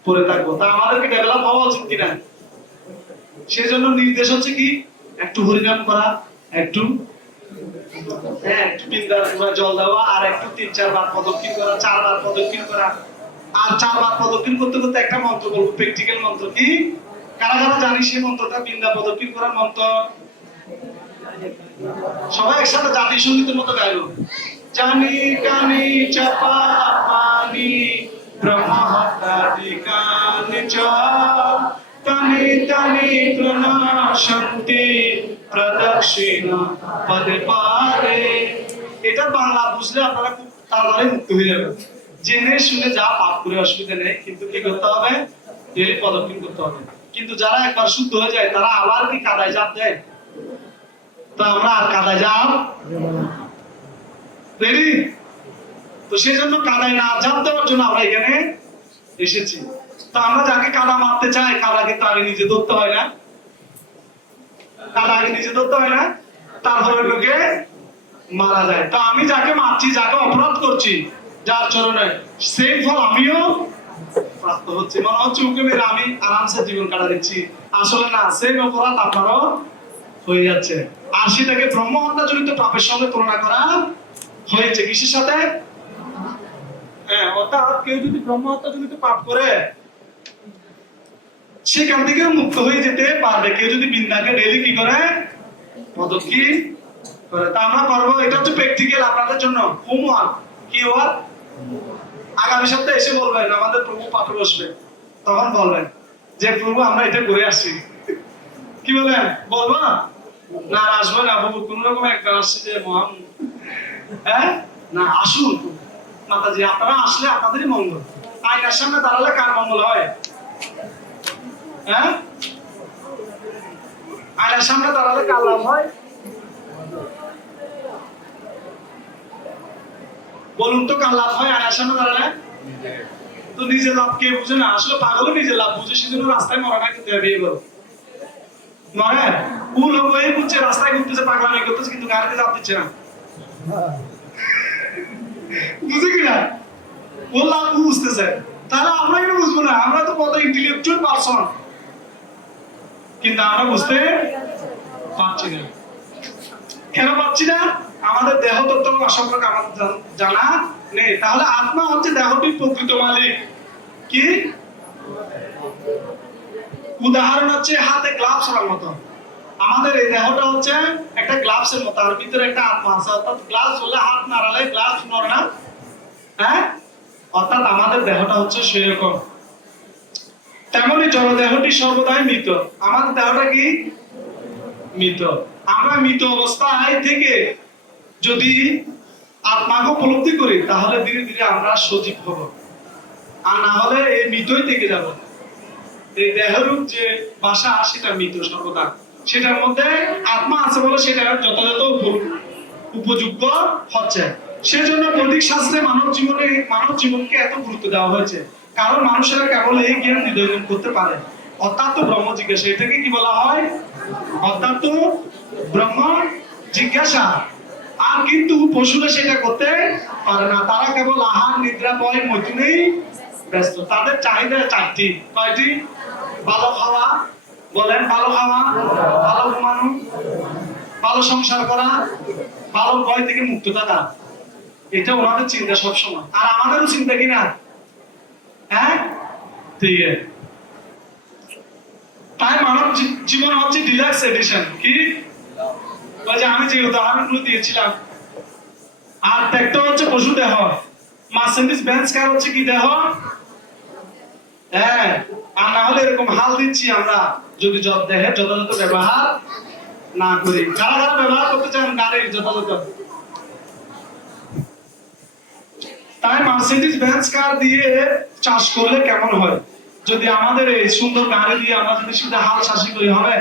পড়ে থাকবো। তা আমাদেরকে ডেভেলপ হওয়া উচিত কিনা? সেজন্য নির্দেশ হচ্ছে কি? একটু হরিনাম করা, একটু বৃন্দার জল দেওয়া, আর একটু 3-4 বার প্রদক্ষিণ করা, 4 বার প্রদক্ষিণ করা। আর 4 বার প্রদক্ষিণ করতে করতে একটা মন্ত্র বলবো, প্র্যাকটিক্যাল মন্ত্র। কি? কারা কারা জানি সেই মন্ত্রটা? বৃন্দা প্রদক্ষিণ করার মন্ত্র। সবাই একসাথে জাতীয় সঙ্গীতের মতো গাইবো। জানি কানি চাপা পানি ব্রহ্মহত্যাদি কানি চ তানি তানি প্রণাশন্তি প্রদক্ষিণা পদে পারে। এটা বাংলা বুঝলে আপনারা খুব তাড়াতাড়ি মুক্ত হয়ে যাবেন। জেনে শুনে যা পাপ করে অসুবিধা নেই, কিন্তু কি করতে হবে? ডেইলি প্রদক্ষিণ করতে হবে। কিন্তু যারা একবার শুদ্ধ হয়ে যায় তারা আবার কি কাদায় জাপ দেয়? তো আমরা আর কাদায় জাপ রেডি? তো সেই জন্য কাদায় না জাপ দেওয়ার জন্য আমরা এখানে এসেছি। তো আমরা যাকে কাদা মারতে চাই, কাদা কিন্তু আগে নিজে ধরতে হয় না, কাদা আগে নিজে ধরতে হয় না, তারপরে লোকে মারা যায়। তো আমি যাকে মারছি, যাকে অপরাধ করছি, যার চরণে, সেই ফল আমিও প্রাপ্ত হচ্ছে। মনে হচ্ছে ওকে মেরে আমি আরামসে জীবন কাটা দিচ্ছি, আসলে না, সেই অপরাধ আপনারও হয়ে যাচ্ছে। আর সেটাকে ব্রহ্ম হত্যা জনিত পাপের সঙ্গে তুলনা করা হয়েছে। কিসের সাথে? অর্থাৎ কেউ যদি ব্রহ্ম হত্যা জনিত পাপ করে সেখান থেকে মুক্ত হয়ে যেতে পারবে, কেউ যদি বৃন্দাকে ডেইলি কি করে? প্রদক্ষিণ করে। তা আমরা পারবো? এটা হচ্ছে প্র্যাকটিক্যাল আপনাদের জন্য হোমওয়ার্ক। কি ওয়ার্ক? আগামী সপ্তাহে এসে বলবেন, আমাদের প্রভু পাঠে বসবে, তখন বলবেন যে প্রভু আমরা এটা করে আসছি। কি বলেন? বলবো না? আসবো না প্রভু, কোন রকম একবার আসছে যে মহান, না, আসুন মাতাজি, আপনারা আসলে আপনাদেরই মঙ্গল। আয়নার সামনে দাঁড়ালে কার মঙ্গল হয়? হ্যাঁ, আয়নার সামনে দাঁড়ালে কার লাভ হয়? বলুন তো, কার লাভ হয় আয়নার সামনে দাঁড়ালে? তো নিজের লাভ কে বুঝে না? আসলে পাগলও নিজের লাভ বুঝে, সেজন্য রাস্তায় মরা না কিন্তু বিয়ে করো নয়। ও লোক এই বুঝছে, রাস্তায় ঘুরতেছে, পাগলামি করতেছে, কিন্তু গাড়িতে লাভ দিচ্ছে না। বুঝে কিনা? ও লাভ বুঝতেছে, তাহলে আমরা কেন বুঝবো না? আমরা তো কত ইন্টেলেকচুয়াল পারসন, কিন্তু আমরা বুঝতে পারছি না। কেন পারছি না? আমাদের দেহ তত্ত্ব সম্পর্কে আমাদের জানা নেই। তাহলে আত্মা হচ্ছে দেহটির প্রকৃত মালিক। কি উদাহরণ হচ্ছে হাতে গ্লাভস এর মতো। আমাদের এই দেহটা হচ্ছে একটা গ্লাভস এর মতো, আর ভিতরে একটা আত্মা আছে। অর্থাৎ গ্লাভস হলে হাত নাড়ালে গ্লাভস নড়ে না, হ্যাঁ? অর্থাৎ আমাদের দেহটা হচ্ছে সেরকম। তেমনি জড় দেহটি সর্বদাই মৃত। আমাদের দেহটা কি মৃত। আমরা মৃত অবস্থায় থেকে যদি আত্মাকে উপলব্ধি করি, তাহলে ধীরে ধীরে আমরা সজীব হব। আর না হলে এই মৃতই থেকে যাব। এই দেহরূপ যে বাসা, সেটা মৃত সর্বদা। সেটার মধ্যে আত্মা আছে বলে সেটা যথাযথ উপযোগ্য হচ্ছে। সেজন্য বৈদিক শাস্ত্রে মানব জীবনকে এত গুরুত্ব দেওয়া হয়েছে। কারণ মানুষেরা কেবল এই জ্ঞান হৃদয়ঙ্গম করতে পারে, অর্থাৎ ব্রহ্ম জিজ্ঞাসা। এটাকে কি বলা হয়? অর্থাৎ ব্রহ্ম জিজ্ঞাসা। আর কিন্তু পশুরা সেটা করতে পারে না। তারা কেবল আহার, নিদ্রা, ভয়, মৈথুনেই ব্যস্ত। তাদের চাহিদা চারটি। কয়টি? ভালো খাওয়া, বলেন, ভালো খাওয়া, ভালো ঘুমানো, ভালো সংসার করা, ভালো ভয় থেকে মুক্ত থাকা। এটা ওনাদের চিন্তা সবসময়। আর আমাদেরও চিন্তা কিনা? হ্যাঁ, ঠিক আছে। তাই মানব জীবন হচ্ছে ডিলাক্স এডিশন। কি যে আমি যে উদাহরণগুলো দিয়েছিলাম। আর ট্র্যাক্টর হচ্ছে পশু দেহ, মার্সেডিস বেঞ্জ কার হচ্ছে কি দেহ? হ্যাঁ। আর না হলে এরকম হাল দিচ্ছি আমরা যদি দেহের যথাযথ ব্যবহার না করি। কারা কারা ব্যবহার করতে চান গাড়ির যথাযথ? তাই মার্সেডিস বেঞ্জ কার দিয়ে চাষ করলে কেমন হয়? যদি আমাদের এই সুন্দর গাড়ি দিয়ে আমরা যদি শুধু হাল চাষি করি, হবে?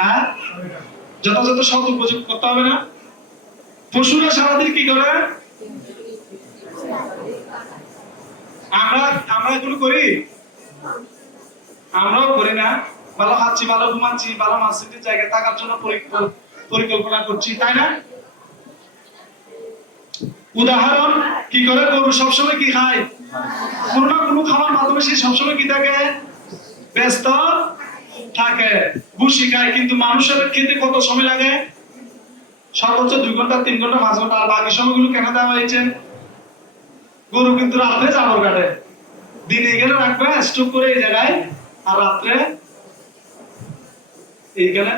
হ্যাঁ, যথাযথ সদ উপযোগ করতে হবে না? পশুরা সারাদিন কি করে? আমরা আমরা এগুলো করি? আমরাও করি না? ভালো খাচ্ছি, ভালো ঘুমাচ্ছি, ভালো মার্সিডিজ জায়গায় থাকার জন্য পরিকল্পনা করছি, তাই না? উদাহরণ কি করে? গরু সবসময় কি খায়? কোনো না কোনো খাবার মাধ্যমে সে সবসময় কি থাকে? ব্যস্ত থাকে, ভুসি খায়। কিন্তু মানুষের খেতে কত সময় লাগে? সর্বোচ্চ 2 ঘন্টা, 3 ঘন্টা, 5 ঘন্টা। আর বাকি সময়গুলো কেন দেওয়া হয়েছে? গরু কিন্তু রাত্রে জাবর কাটে, দিনে গেলে রাখবে স্টক করে এই জায়গায়, আর রাত্রে এইখানে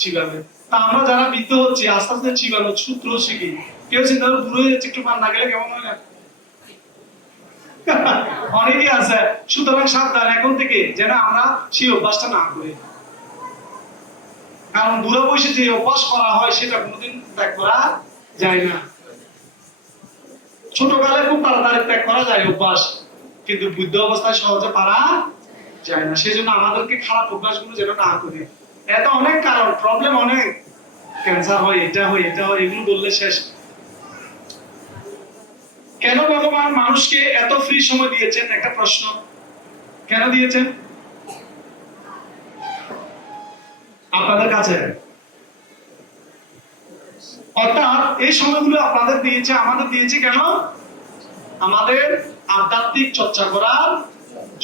চিবাবে। তা আমরা যারা বৃদ্ধ হচ্ছি, আস্তে আস্তে চিবানো সূত্র শিখি। কেউ চিন্তা করে বুড়ো হয়ে যাচ্ছে, একটু পান না গেলে কেমন হয় না? অনেকেই আছে। সুতরাং সাবধান এখন থেকে যেন আমরা সেই অভ্যাসটা না করি। কারণ বুড়ো বয়সে যে অভ্যাস করা হয় সেটা কোনোদিন ত্যাগ করা যায় না। ছোটকালে খুব তাড়াতাড়ি ত্যাগ করা যায় অভ্যাস, কিন্তু বৃদ্ধ অবস্থায় সহজে পারা যায় না। সেই জন্য আমাদেরকে খারাপ অভ্যাসগুলো যেন না করি। এত অনেক কারণ, প্রবলেম অনেক। ক্যান্সার হয়, এটা হয়, এটা হয়, এগুলো বললে শেষ। কেন ভগবান মানুষকে এত ফ্রি সময় দিয়েছেন? একটা প্রশ্ন, কেন দিয়েছেন আপনাদের কাছে? অর্থাৎ এই সময়গুলো আপনাদের দিয়েছে, আমাদের দিয়েছে কেন? আমাদের আধ্যাত্মিক চর্চা করার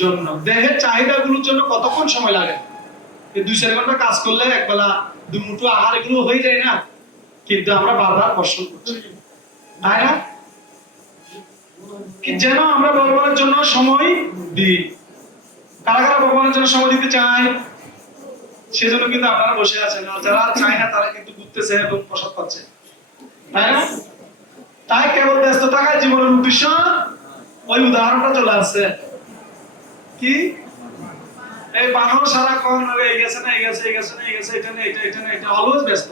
জন্য। দেহের চাহিদাগুলোর জন্য কতক্ষণ সময় লাগে? 2-4 ঘন্টা কাজ করলে একবেলা 2 মুঠো আহার এগুলো হয়ে যায় না? কিন্তু আমরা বারবার প্রশ্ন করছি, তাই না? যেন আমরা ভগবানের জন্য সময় দিই। কারা কারা ভগবানের জন্য সময় দিতে চায়? সেজন্য কিন্তু আপনারা বসে আছেন। আর যারা চায় না তারা কিন্তু ঘুরতেছে এবং প্রসাদ পাচ্ছে, তাই না? তাই কেবল ব্যস্ত থাকায় জীবনের উদ্দেশ্য, ওই উদাহরণটা চলে আসছে। কি এই বানর সারাক্ষণ এই গেছে না, এই গেছে, এই গেছে না, এই গেছে, এটা না, এটা না, এটা অলওয়েজ ব্যস্ত।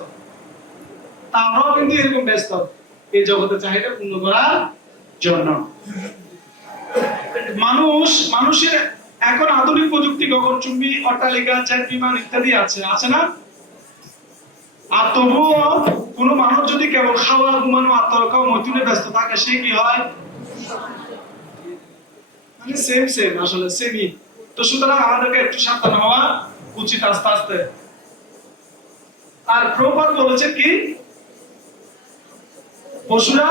তা আমরাও কিন্তু এরকম ব্যস্ত। এই জগতের চাহিদা পূর্ণ করার জন্য। মানুষের এখন আধুনিক প্রযুক্তি, গগনচুম্বী অট্টালিকা, জেট বিমান ইত্যাদি আছে না? আর তবুও কোন মানুষ যদি কেবল খাওয়া, ঘুমানো, আত্মরক্ষা ও মৈথুনে ব্যস্ত থাকে, সে কি হয়? মানে সেম আসলে সেমই। তো সুতরাং আমাদেরকে একটু সাবধান হওয়া উচিত আস্তে আস্তে। আর প্রভুপাদ বলেছে কি, পশুরা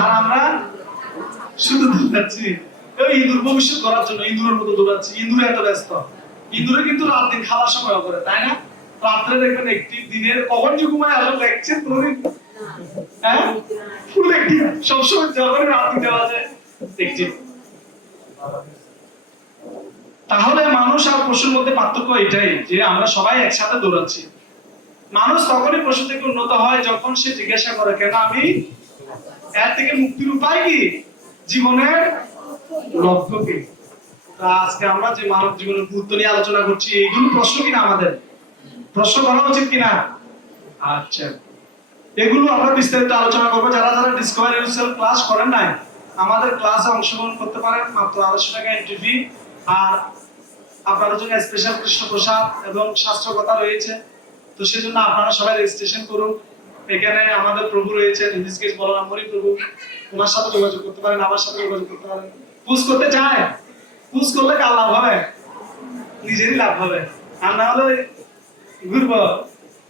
আর আমরা শুধু দৌড়াচ্ছি ওই ইঁদুর ভবিষ্যৎ করার জন্য, ইঁদুরের মতো দৌড়াচ্ছি। ইঁদুর এত ব্যস্ত, ইঁদুরে কিন্তু রাত দিন খাওয়ার সময় করে, তাই না? রাত্রে দেখবেন একটি দিনের কখন যে ঘুমায় আসলে দেখছেন কোনদিন? হ্যাঁ, ফুল একটি সবসময় যখন রাত দিতে বাজে একটি। তাহলে মানুষ আর পশুর মধ্যে পার্থক্য এটাই যে আমরা সবাই একসাথে দৌড়াচ্ছি। মানুষ তখনই পশু থেকে উন্নত হয় যখন সে জিজ্ঞাসা করে, কেন আমি? এর থেকে মুক্তির উপায় কি? জীবনের লক্ষ্য কি? আজকে আমরা যে মানব জীবনের গুরুত্ব নিয়ে আলোচনা করছি, এইগুলো প্রশ্ন কিনা আমাদের প্রশ্ন করা উচিত কিনা? আচ্ছা, এগুলো আমরা বিস্তারিত আলোচনা করবো। যারা যারা ডিসকভার ইউরসেলফ ক্লাস করেন নাই, আমাদের ক্লাসে অংশগ্রহণ করতে পারেন, মাত্র 250 টাকা এন্ট্রি ফি। আর আপনাদের জন্য স্পেশাল কৃষ্ণপ্রসাদ এবং শাস্ত্রকথা রয়েছে। তো সেজন্য আপনারা সবাই রেজিস্ট্রেশন করুন। এখানে আমাদের প্রভু রয়েছে, হিন্দিস বলরাম হরি প্রভু, ওনার সাথে যোগাযোগ করতে পারেন, আমার সাথে যোগাযোগ করতে পারেন। পুজ করতে চায়, পুজ করলে কার লাভ হবে? নিজেরই লাভ হবে। আর না হলে ঘুরব।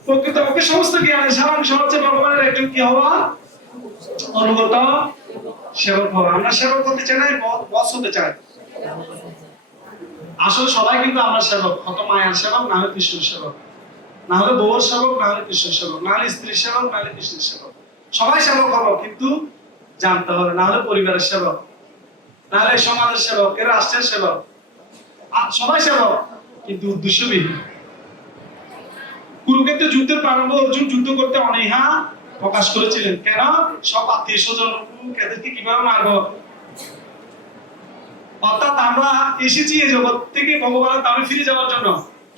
প্রকৃতপক্ষে সমস্ত জ্ঞানের সারাংশ হচ্ছে ভগবানের একজন কি হওয়া? অনুগত সেবক হওয়া। আমরা সেবক হতে চাই না, বস হতে চাই। আসলে সবাই কিন্তু আমরা সেবক, হয়তো মায়ের সেবক, না হলে কৃষ্ণের সেবক, না হলে বউর সেবক, না হলে কৃষ্ণের সেবক, না হলে স্ত্রীর সেবক, না হলে কৃষ্ণের সেবক। সবাই সেবক হবো, কিন্তু জানতে হবে, না হলে পরিবারের সেবক, না হলে সমাজের সেবক, এর রাষ্ট্রের সেবক। সবাই সেবক, কিন্তু উদ্দেশ্যবিহীন। কুরুক্ষেত্রের যুদ্ধের প্রারম্ভে অর্জুন যুদ্ধ করতে অনীহা প্রকাশ করেছিলেন। কেন? সব আত্মীয় স্বজন এদেরকে কিভাবে মারবো। অর্থাৎ আমরা এসেছি এই জগৎ থেকে ভগবানের নামে ফিরে যাওয়ার জন্য,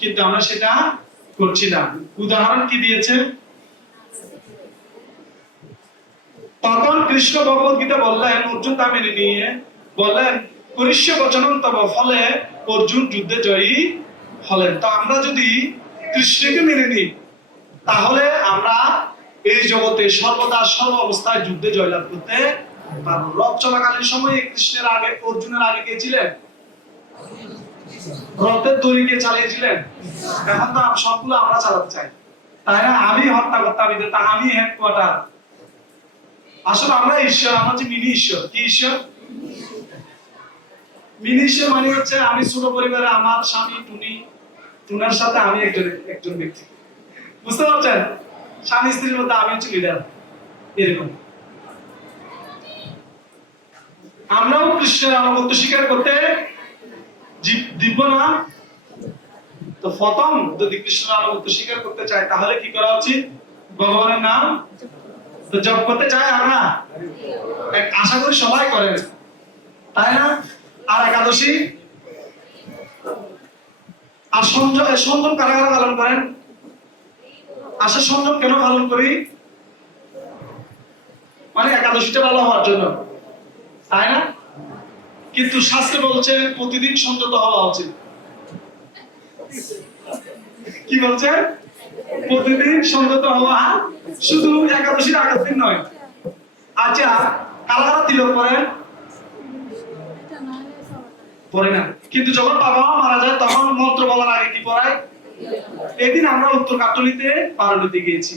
কিন্তু আমরা সেটা করছি না। উদাহরণ কি দিয়েছে? তখন কৃষ্ণ ভগবত গীতা বললেন, অর্জুন তা মেনে নিয়ে বললেন, করিষ্য বচনম তব, ফলে অর্জুন যুদ্ধে জয়ী হলেন। তো আমরা যদি কৃষ্ণকে মেনে নিই, তাহলে আমরা এই জগতে সর্বদা সর্ব অবস্থায় যুদ্ধে জয়লাভ করতে পারবো। রথ চলাকালীন সময়ে কৃষ্ণের আগে, অর্জুনের আগে কে ছিলেন? রথের দড়ি কে চালিয়েছিলেন? এখন তো সবগুলো আমরা চালাতে চাই, তাই না? আমি হত্যা করতাম, আমি হেডকোয়ার্টার। আসলে আমরা ঈশ্বর, আমরা হচ্ছে মিনি ঈশ্বর। কি ঈশ্বর? মিনি ঈশ্বর মানে হচ্ছে আমি ছোট পরিবারে আমার স্বামী টুনি, টুনার সাথে আমি একজন ব্যক্তি। বুঝতে পারছেন? স্বামী স্ত্রীর মধ্যে আমি হচ্ছে লিডার, এরকম। আমরাও কৃষ্ণের আনুগত্য স্বীকার করতে দিব না। তো প্রথম যদি কৃষ্ণের আনুগত্য স্বীকার করতে চাই, তাহলে কি করা উচিত? ভগবানের নাম তো জপ করতে চাই আমরা, আশা করি সবাই করেন, তাই না? আর একাদশী আর সংযম কারা কারা পালন করেন? আশা সংযম কেন পালন করি? মানে একাদশীটা ভালো হওয়ার জন্য, তাই না? কিন্তু শাস্ত্রে বলছে প্রতিদিন সংযত হওয়া উচিত। কি বলছে? প্রতিদিন সংযত হওয়া, শুধু একাদশীর আগের দিন নয়। আচ্ছা, কারা কারা তিলক পড়েন? পড়ে না, কিন্তু যখন বাবা মা মারা যায় তখন মন্ত্র বলার আগে কি পড়ায়? এদিন আমরা উত্তর কাটলিতে পারলিতে গিয়েছি,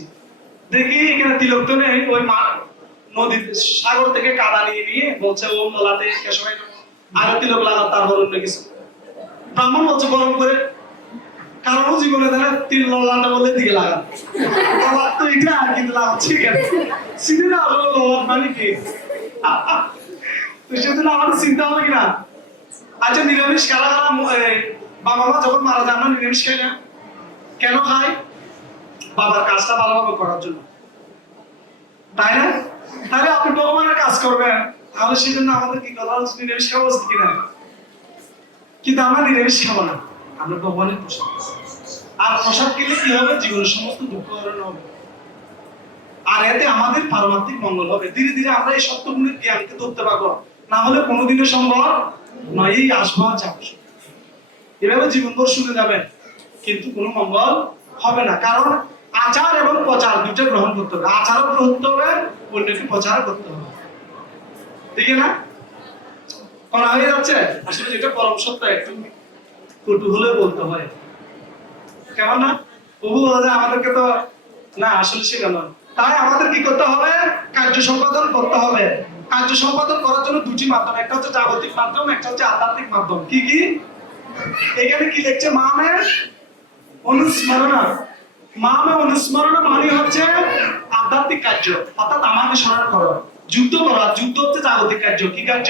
দেখি এখানে তিলক তো নেই। ওই মা নদী সাগর থেকে কাদা নিয়ে নিয়ে বলছে ওম লাতে কেশবাই আগে তিলক লাগা, তারপর অন্য কিছু। ব্রাহ্মণ বলছে গরম করে, কারণ জীবনে তাহলে তিল লাটা বলে দিকে লাগা, আবার তো এটা কিন্তু লাগাচ্ছি কেন? সিনে না হলো লওয়ার মানে কি? তো সেজন্য আমাদের চিন্তা হবে কিনা। আচ্ছা, নিরামিষ কারা কারা বাবা মা যখন মারা যায় আমরা নিরামিষ খাই না? কেন খাই? বাবার কাজটা ভালোভাবে করার জন্য, তাই না? তাহলে আপনি ভগবানের কাজ করবেন, তাহলে সেই জন্য আমাদের কি করা উচিত? নিরামিষ খাওয়া উচিত কিনা? কিন্তু আমরা নিরামিষ খাবো না, আমরা ভগবানের প্রসাদ। আর প্রসাদ খেলে কি হবে? জীবনের সমস্ত দুঃখ হরণ হবে। আর আর এতে আমাদের পারমার্থিক মঙ্গল হবে। ধীরে ধীরে আমরা এই সত্যগুণের জ্ঞানকে ধরতে পারবো, না হলে কোনোদিনও সম্ভব নয়। এই আসবা যাবে, এভাবে জীবনভর শুনে যাবেন, কিন্তু কোনো মঙ্গল হবে না। কারণ আচার এবং প্রচার দুটো গ্রহণ করতে হবে। আচারও করতে হবে, অন্যকে প্রচার করতে হবে, ঠিক না? করা হয়ে যাচ্ছে। আসলে যেটা পরম সত্য একটু কটু হলেও বলতে হয়, কেমন না? প্রভু বলে আমাদেরকে তো না, আসলে সেটা নয়। তাই আমাদের কি করতে হবে? কার্য সম্পাদন করতে হবে। কার্য সম্পাদন করার জন্য দুটি মাধ্যম, একটা হচ্ছে জাগতিক মাধ্যম, একটা হচ্ছে আধ্যাত্মিক মাধ্যম। কি কি? এখানে কি লিখছে? মামে অনুস্মরণা। মামে অনুস্মরণা মানে হচ্ছে আধ্যাত্মিক কার্য, অর্থাৎ আমাকে স্মরণ করো। যুদ্ধ করা, যুদ্ধ হচ্ছে জাগতিক কার্য। কি কার্য?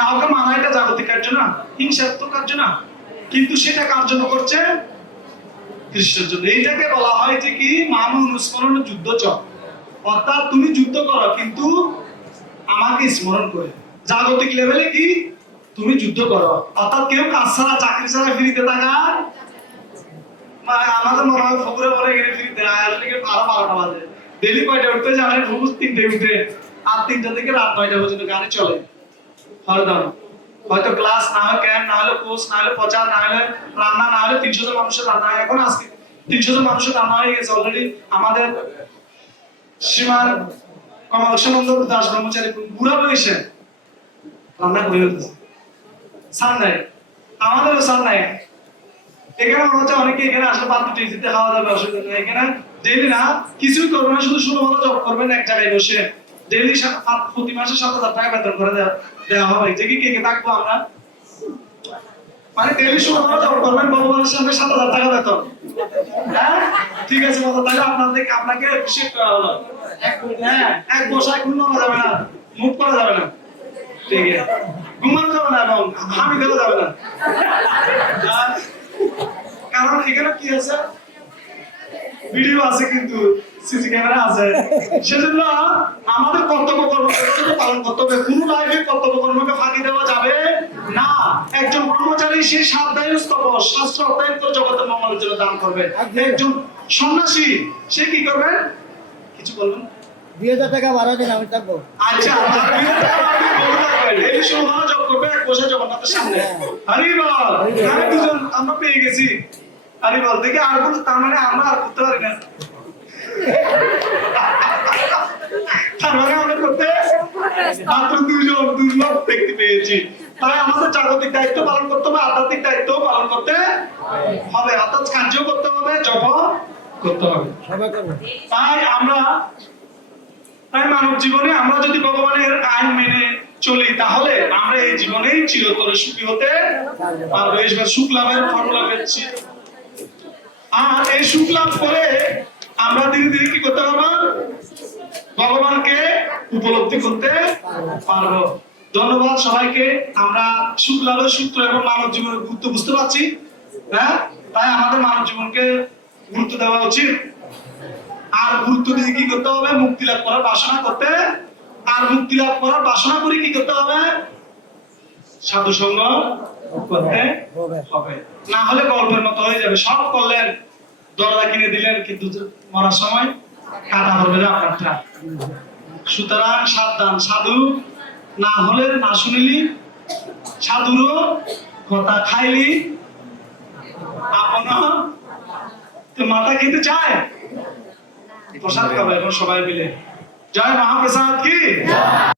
কাউকে মারা, এটা জাগতিক কার্য না, হিংসাত্মক কার্য না, কিন্তু সেটা কার জন্য করছে? কৃষ্ণের জন্য। এইটাকে বলা হয় যে কি? মামে অনুস্মরণ যুদ্ধ চ, অর্থাৎ তুমি যুদ্ধ করো কিন্তু আমাকে স্মরণ করে। জাগতিক লেভেলে কি? তুমি যুদ্ধ করো, অর্থাৎ কেউ কাজ ছাড়া, চাকরি ছাড়া ফ্রিতে থাকা। আমাদের মনে হয় ফকুরে বলে এখানে ফ্রিতে আসলে 12টা বাজে। ডেলি কয়টা উঠতে জানেন? ফুকুস 3টায় উঠে, আর 3টা থেকে রাত 9টা পর্যন্ত গাড়ি চলে। হরদম হয়তো ক্লাস না হয়, ক্যাম্প না হলে, কোর্স না হলে, প্রচার না হলে, রান্না না হলে 300 জন মানুষের রান্না হয়। এখন আজকে 300 জন মানুষের রান্না হয়ে গেছে অলরেডি। আমাদের শ্রীমান কমলাক্ষ দাস ব্রহ্মচারী বুড়া বয়সে রান্না করে ফেলতেছে। সার নাই, আমাদেরও সার নাই। এখানে মনে হচ্ছে অনেকে এখানে আসলে বাদ দুটো ইজিতে খাওয়া যাবে, অসুবিধা নেই। এখানে ডেইলি না কিছুই করবে না, শুধু 16 ঘন্টা জব করবেন এক জায়গায় বসে। ডেইলি প্রতি মাসে 7,000 টাকা বেতন করে দেওয়া হবে। যে কি কে থাকবো আমরা? মানে ডেইলি 16 ঘন্টা জব করবেন, ভগবানের সামনে 7,000 টাকা বেতন। হ্যাঁ ঠিক আছে বাবা, তাহলে আপনাকে অ্যাপ্রিশিয়েট করা হলো। হ্যাঁ, এক বসায় ঘুম করা যাবে না, মুখ করা যাবে না, ঠিক আছে, ঘুমানো যাবে না, এবং হামি দেওয়া যাবে না। কারণ এখানে কি আছে? ভিডিও আছে, কিন্তু সিসি ক্যামেরা আছে। সেজন্য আমাদের কর্তব্য কর্মকে পালন করতে হবে। কোন লাইফে কর্তব্য কর্মকে ফাঁকি দেওয়া যাবে না। একজন ব্রহ্মচারী সে 7 দায়ুস তপস, শাস্ত্র অধ্যয়ন করে জগতের মঙ্গলের জন্য দান করবে। একজন সন্ন্যাসী সে কি করবে? কিছু বলবেন? 2000 টাকা বাড়া দিন, আমি থাকবো। আচ্ছা, 2000 টাকা এই সময় জব করবে এক বছর জগন্নাথের সামনে। হরি বল। আমি দুজন আমরা পেয়ে গেছি। হরি বল দেখে আর কোন, তার মানে আমরা আর করতে পারি না। তার মানে আমরা করতে মাত্র দুজন ব্যক্তি পেয়েছি। তাই আমাদের জাগতিক দায়িত্ব পালন করতে হবে, আধ্যাত্মিক দায়িত্ব পালন করতে হবে, অর্থাৎ কার্য করতে হবে, জপ করতে হবে। তাই মানব জীবনে আমরা যদি ভগবানের আইন মেনে চলি, তাহলে আমরা এই জীবনেই চিরতরে সুখী হতে পারবো। এইবার সুখ লাভের ফর্মুলা পেয়েছি। আর এই সুখ লাভ করে আমরা ধীরে ধীরে কি করতে পারবো? ভগবানকে উপলব্ধি করতে পারবো। ধন্যবাদ সবাইকে। আমরা সুখ লাভের সূত্র এবং মানব জীবনের গুরুত্ব বুঝতে পারছি। হ্যাঁ, তাই আমাদের মানব জীবনকে গুরুত্ব দেওয়া উচিত। আর গুরুত্ব দিয়ে কি করতে হবে? মুক্তি লাভ করার বাসনা করতে। আর মুক্তি লাভ করার বাসনা করে কি করতে হবে? সাধু সঙ্গ করতে হবে, না হলে গল্পের মতো হয়ে যাবে। সব করলেন, দরজা কিনে দিলেন, কিন্তু মরার সময় কাটা হবে না আপনারটা। সুতরাং সাবধান, সাধু না হলে না শুনিলি, সাধুরও কথা খাইলি আপন মাথা খেতে চায়, প্রসাদ খাবে এখন সবাই মিলে। জয় মহাপ্রসাদ কি।